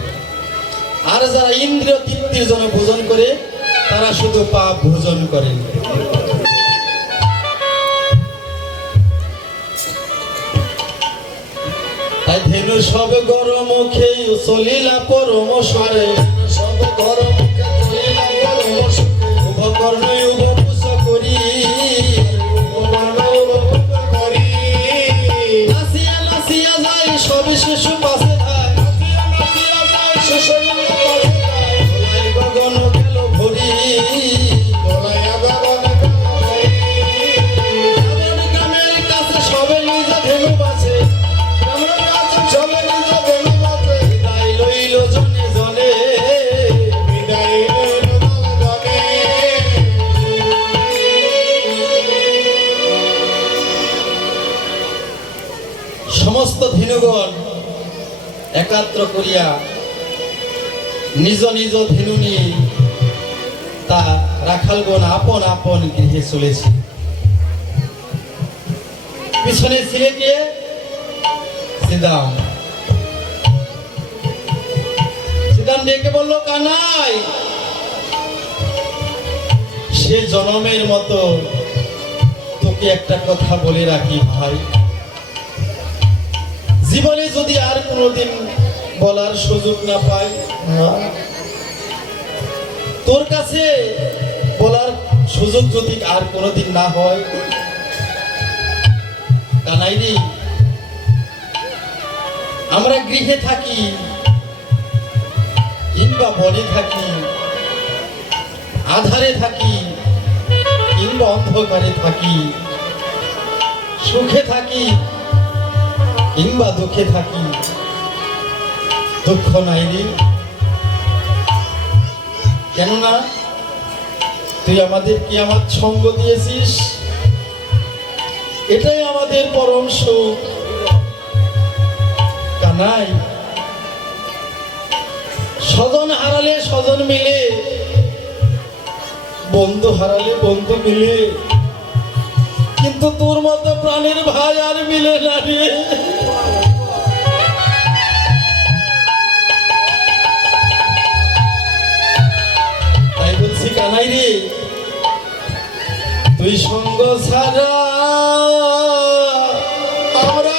আর যারা ইন্দ্রিয় তৃপ্তির জন্য ভোজন করে তারা শুধু পাপ ভোজন করে। তাই ধেনু সব গরম মুখে চলিলা পরম স্বরে, সব গরম মুখে চলিলা পরম সুখে, উপকর্ণই উপপুষ করি, নাসিয়া নাসিয়া যায় সব শিশু পাশে ধায়, দোলায় গগন গেল ভরি, রাবণ গ্রামের কাছে সবে নিজ ধেনু বাসে, বিদায় লইল জনে জনে। সমস্ত ধেনুগণ একাত্র করিয়া নিজ নিজ ধেনু নিয়ে তা রাখালগণ আপন আপন গৃহে চলেছে। পিছনে ছিলে কে? শ্রীদাম। শ্রীদাম ডেকে বলল, কানাই, সে জনমের মতো তোকে একটা কথা বলে রাখি ভাই, জীবনে যদি আর কোনোদিন বলার সুযোগ না পাই, তোর কাছে বলার সুযোগ যদি আর কোনোদিন না হয়, কানাইরি, আমরা গৃহে থাকি কিংবা বনে থাকি, আধারে থাকি কিংবা অন্ধকারে থাকি, সুখে থাকি কিংবা দুঃখে থাকি, দুঃখ নাই রে, কেননা তুই আমাদের কি আমার সঙ্গ দিয়েছিস, এটাই আমাদের পরম সুখ। কানাই, স্বজন হারালে স্বজন মিলে, বন্ধু হারালে বন্ধু মিলে, কিন্তু তোর মতো প্রাণের ভাই আর মিলে না রে। তাই বলছি কানাই রে, তুই সঙ্গ ছাড়া আমরা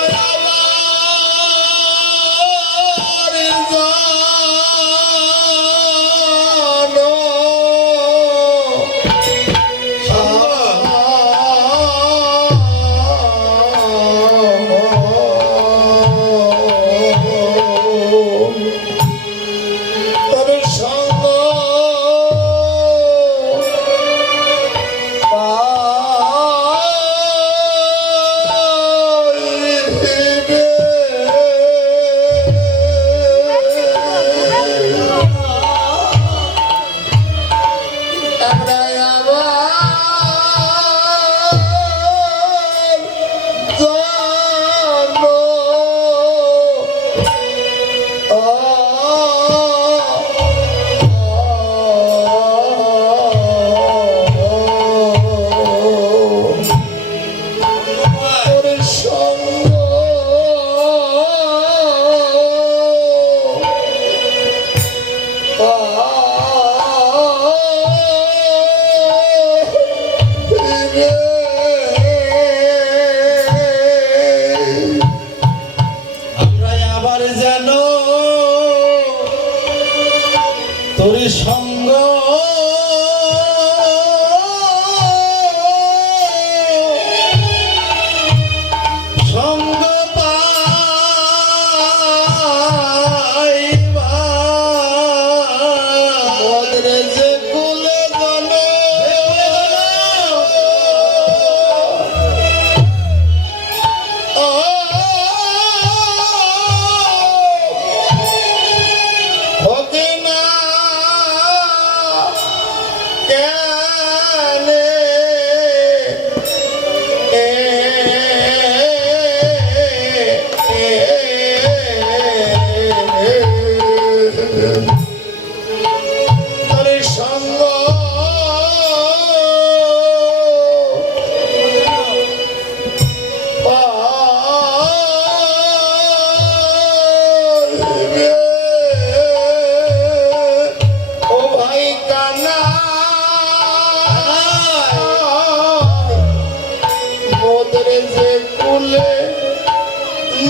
ওদের যে কুলে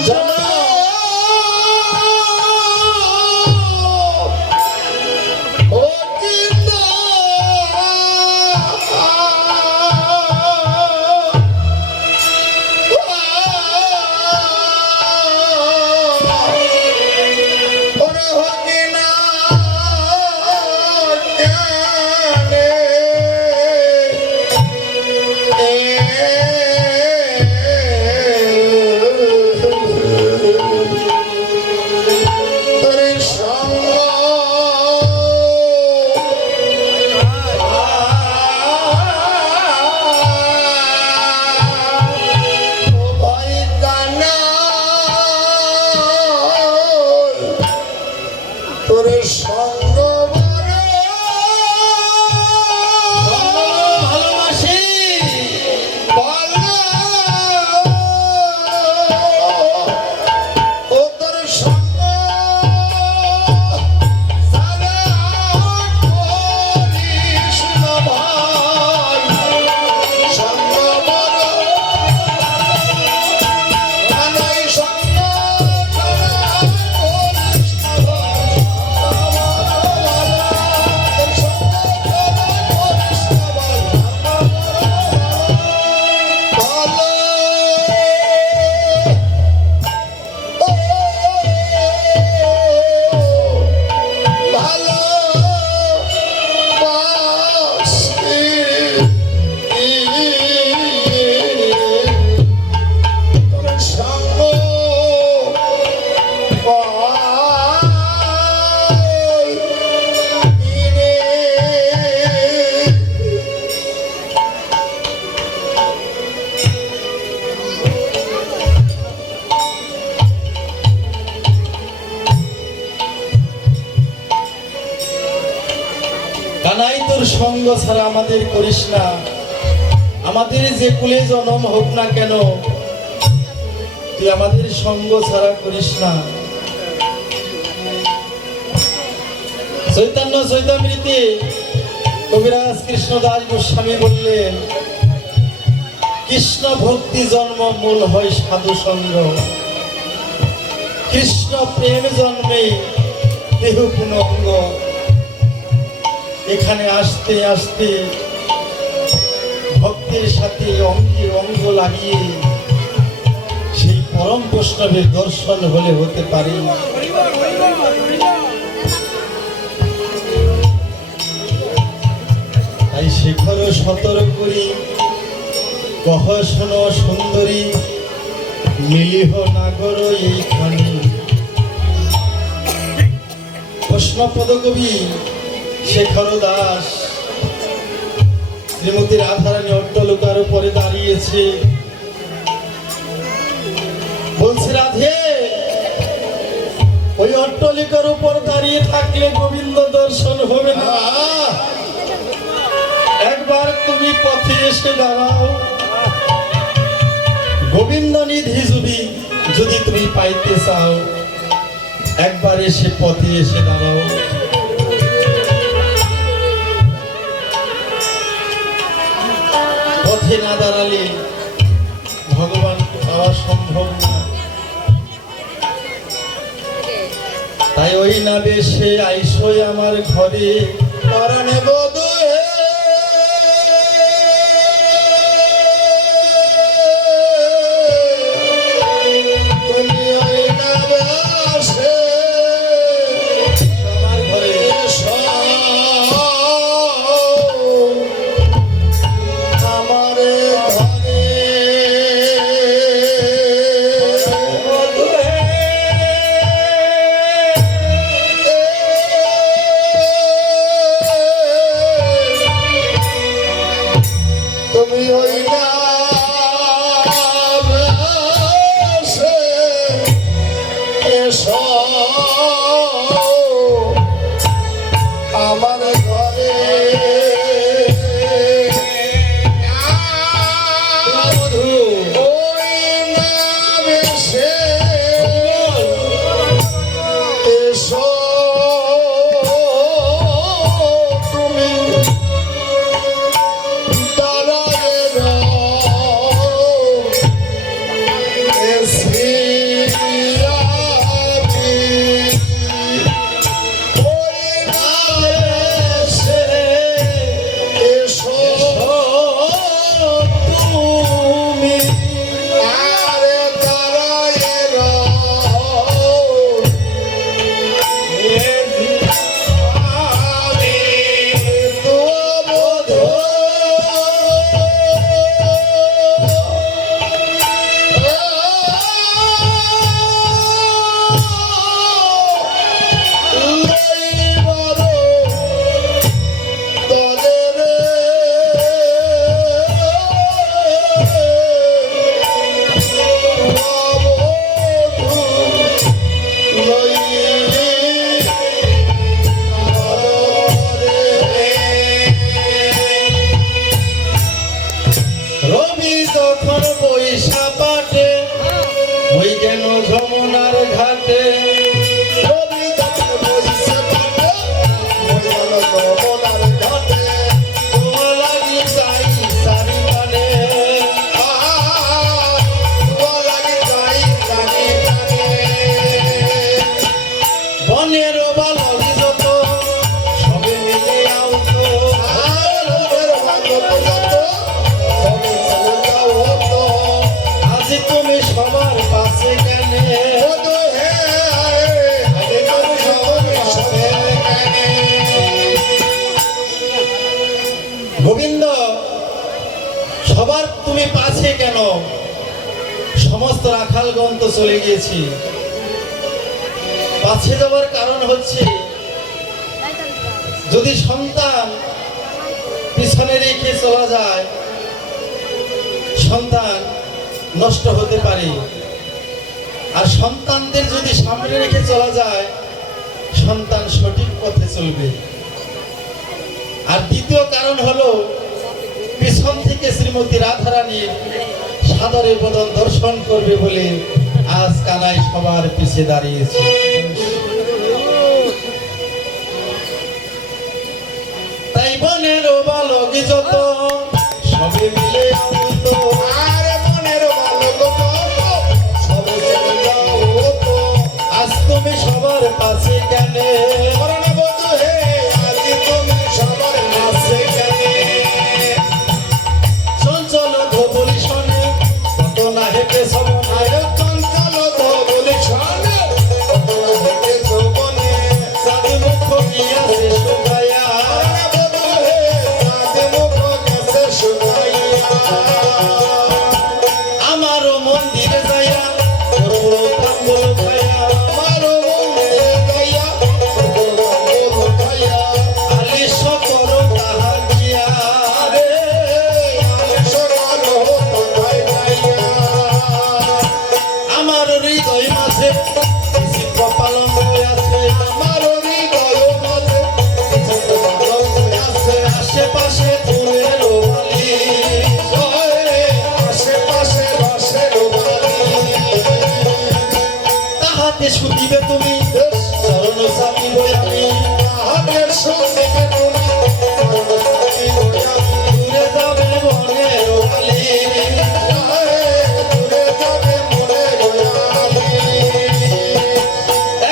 জানা ও কি না ওরে হকি না জানে ওরে সঙ্গ ভাই কানা তোর সঙ্গ ভালোবাসি ও তোর সঙ্গ সারা করিস না ভাই সঙ্গ বড় কানাই সঙ্গ সারা করিস না ভাই কানাই তোর সঙ্গ ছাড়া আমাদের করিস না, আমাদের যে কুলে জন্ম হোক না কেন তুই আমাদের সঙ্গ ছাড়া করিস না। চৈতন্য চৈতামৃতে কবিরাজ কৃষ্ণদাস গোস্বামী বললেন, কৃষ্ণ ভক্তি জন্ম মূল হয় সাধু সঙ্গ, কৃষ্ণ প্রেম জন্মে দেহ পুনঙ্গ। এখানে আসতে আসতে ভক্তের সাথে অঙ্গে অঙ্গ লাগিয়ে সেই পরম বৈষ্ণবের দর্শন হলে হতে পারে। তাই শেখর সতর করি কহ শোনো সুন্দরী, মিলিহ নাগর এইখানে। কৃষ্ণপদ কবি শেখর দাস শ্রীমতী রাধারানী অট্টালিকার উপরে দাঁড়িয়েছে, বলছে রাধে ওই অট্টালিকার উপর দাঁড়িয়ে থাকলে গোবিন্দ দর্শন হবে না, একবার তুমি পথে এসে দাঁড়াও। গোবিন্দ নিধি যদি তুমি পাইতে চাও, একবার এসে পথে এসে দাঁড়াও। পথে না দাঁড়ালে ভগবান পাওয়া সম্ভব না। তাই ওই না বেশে আইসই আমার ঘরে, পরাণে বধূ হে তুমি ওই না বেশে আমার ঘরে এসো আমারে ঘরে। বৈশা পাটে ওই যেন যমুনার ঘাটে কবি যখন বইছে পাটে ওই যেন যমুনার ঘাটে তোমার লাগি চাই সারি পানে বনের বালক যত সবে মিলে আও তো আজ তুমি সবার পাশে কেনে গোবিন্দ সবার তুমি পাশে কেন? সমস্ত রাখালগণ তো চলে গিয়েছি। পাশে যাওয়ার কারণ হচ্ছে যদি সন্তান পিছনে রেখে চলা যায় সন্তান নষ্ট হতে পারে, আর সন্তানদের যদি সামনে রেখে চলা যায় সন্তান সঠিক পথে চলবে। আর দ্বিতীয় কারণ হলো পিছন থেকে শ্রীমতী রাধারানীর সাদরে বদন দর্শন করবে বলে আজ কানাই সবার পিছে দাঁড়িয়েছে। তাই বনের বালক যত সবে মিলে আনন্দ আজ তুমি সবার পাশে কেনে চঞ্চল ধবলি শোনে কত না হেঁটে সমনায় সাধু মুখ গিয়াছে শোভায়া আমারও মন্দিরে যাইয়া করবো তাম্বুল খাইয়া আলিশ করো তাহা দিয়া আমার হৃদয় মাঝে বিচিত্র পালন আছে আশেপাশে ফুলের তাহাতে শুধিবে তুমি চরণ চাপিব আমি দূরে যাবে বনের বালি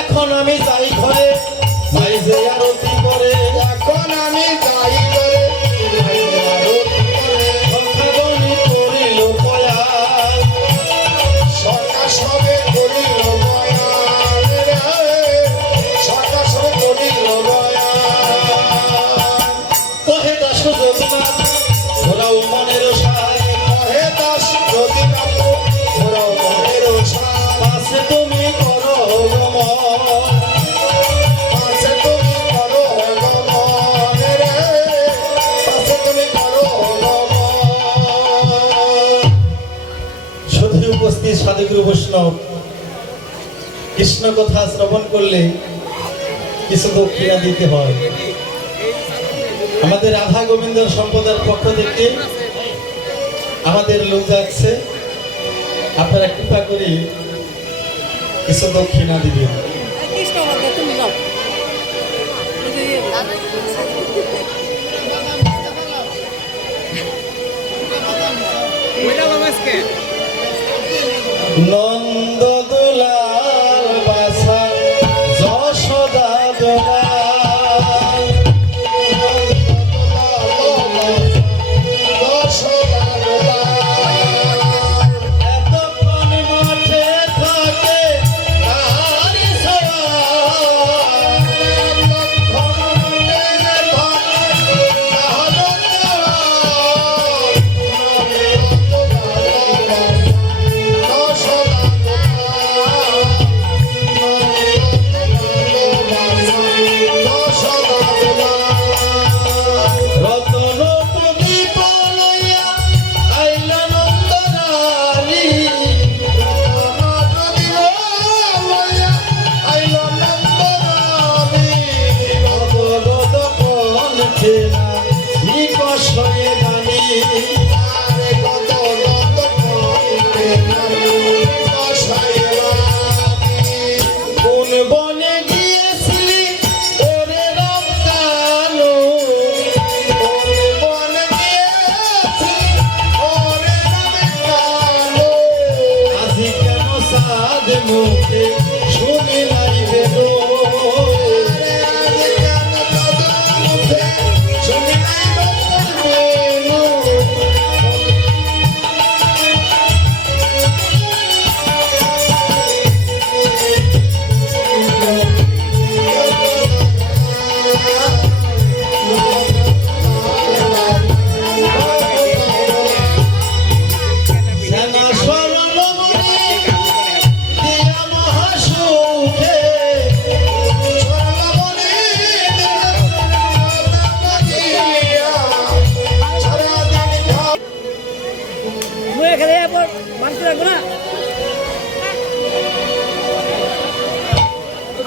এখন আমি যাই ঘরে মাই যে আরতি করে ভক্তগণই করিল প্রয়াস সবে করিল কহে দাস যদুনাথ ঘোরাও মনের সায় পাশে তুমি করো গমন শুধু উপস্থিত সাধুগুরু বৈষ্ণব কৃষ্ণ কথা শ্রবণ করলে কিছু দক্ষিণা দিতে হয়। আমাদের রাধা গোবিন্দ সম্প্রদায়ের পক্ষ থেকে আমাদের লোক যাচ্ছে, আপনারা কৃপা করে কিছু দক্ষিণা দিবেন। নন্দ দুলাল বাসা যশোদা দুলাল এতক্ষণ মাঠে থাকে তাহারি ছায়া দশ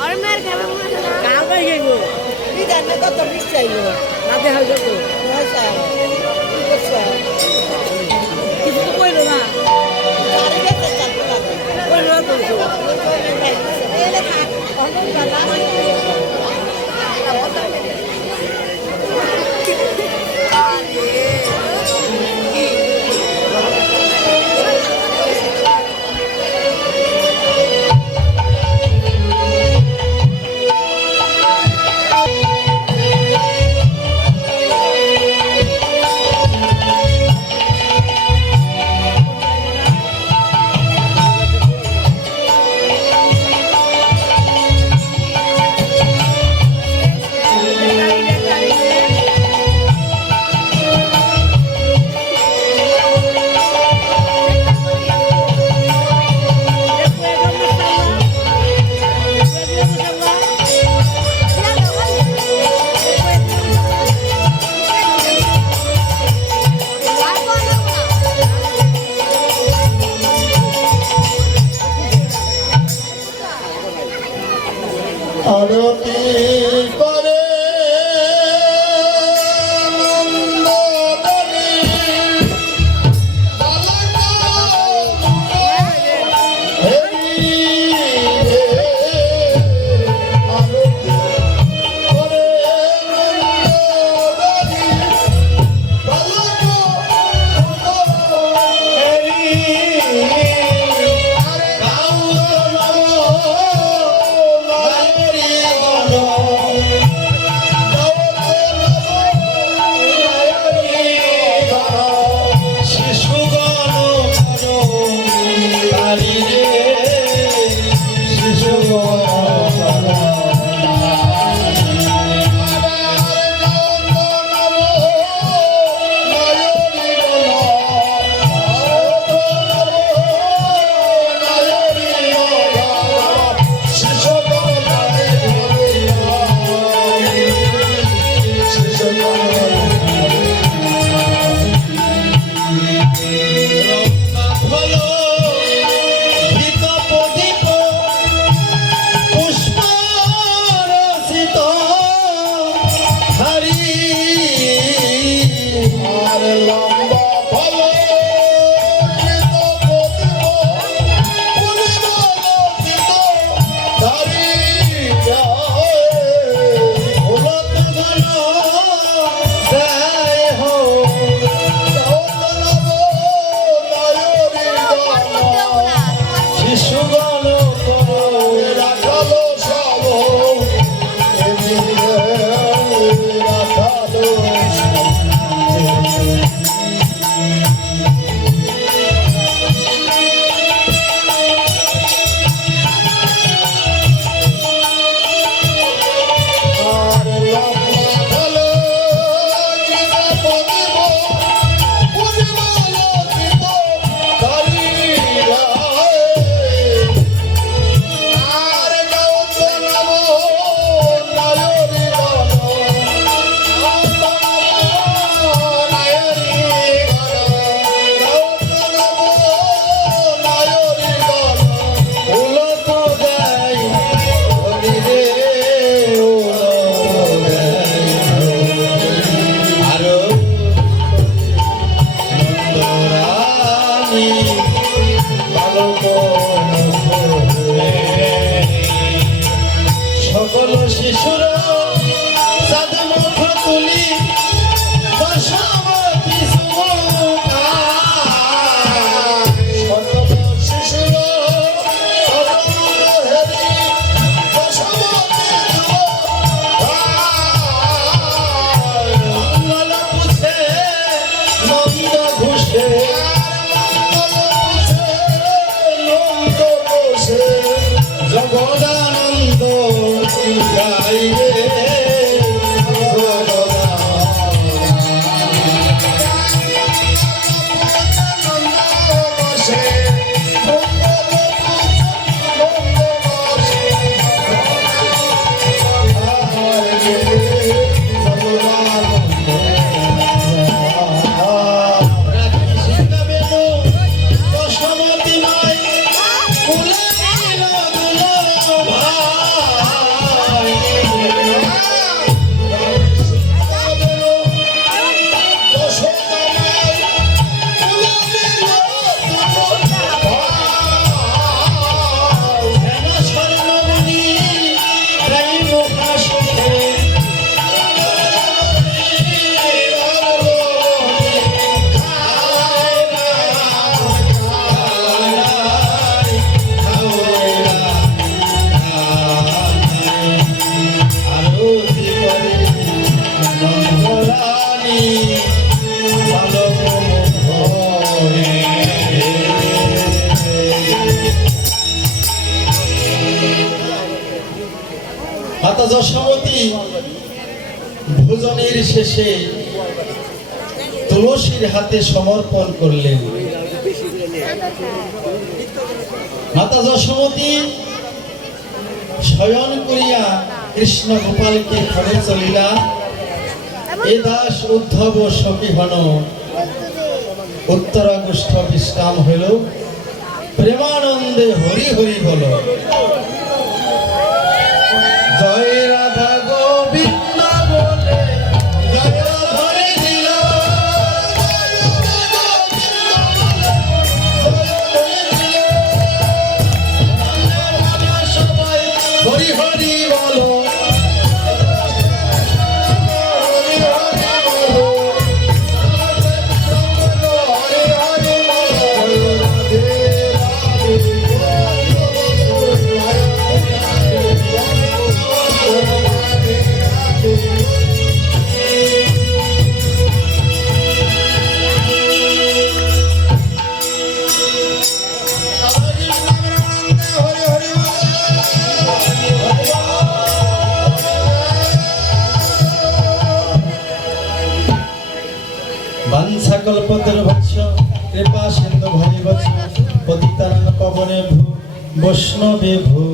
আর মেয়ের খাবে মনে হয় না কাল বাই গেল তুই জানলে কত বিষ চাইলো রাতে হয়ে যেত আচ্ছা কি করছো কিছু তো কইলো না আরে গেছে চালু লাগে কইলো না তো এলে থাক অন্য বালা আরতি করে নন্দনী হেরি আরতি করে নন্দনী হেরি সকল শিশুরা চাঁদ মুখ তুলি বসবতী সুমুখা। সকল শিশুরা হেরি বসবতী মঙ্গল পুছে নন্দ ঘুষে সুমুখা। মাতা যশোমতী ভোজনের শেষে তুলসীর হাতে সমর্পণ করলেন। মাতা যশোমতী শয়ন করিয়া কৃষ্ণ গোপালকে ঘরে চলিলা। এ দাস উদ্ধব সখী হন উত্তরাগোষ্ঠ বিশ্রাম হইল। প্রেমানন্দে হরি হরি বল। জয় রাধা গোবিন্দ বলে জয় ধরে দিল। সবাই হরি হরি বলো। বাঞ্ছাকল্পতরুভ্যশ্চ কৃপা সিন্ধু ভৈবচ পতিতানাং পাবনেভ্যো বৈষ্ণবেভ্যো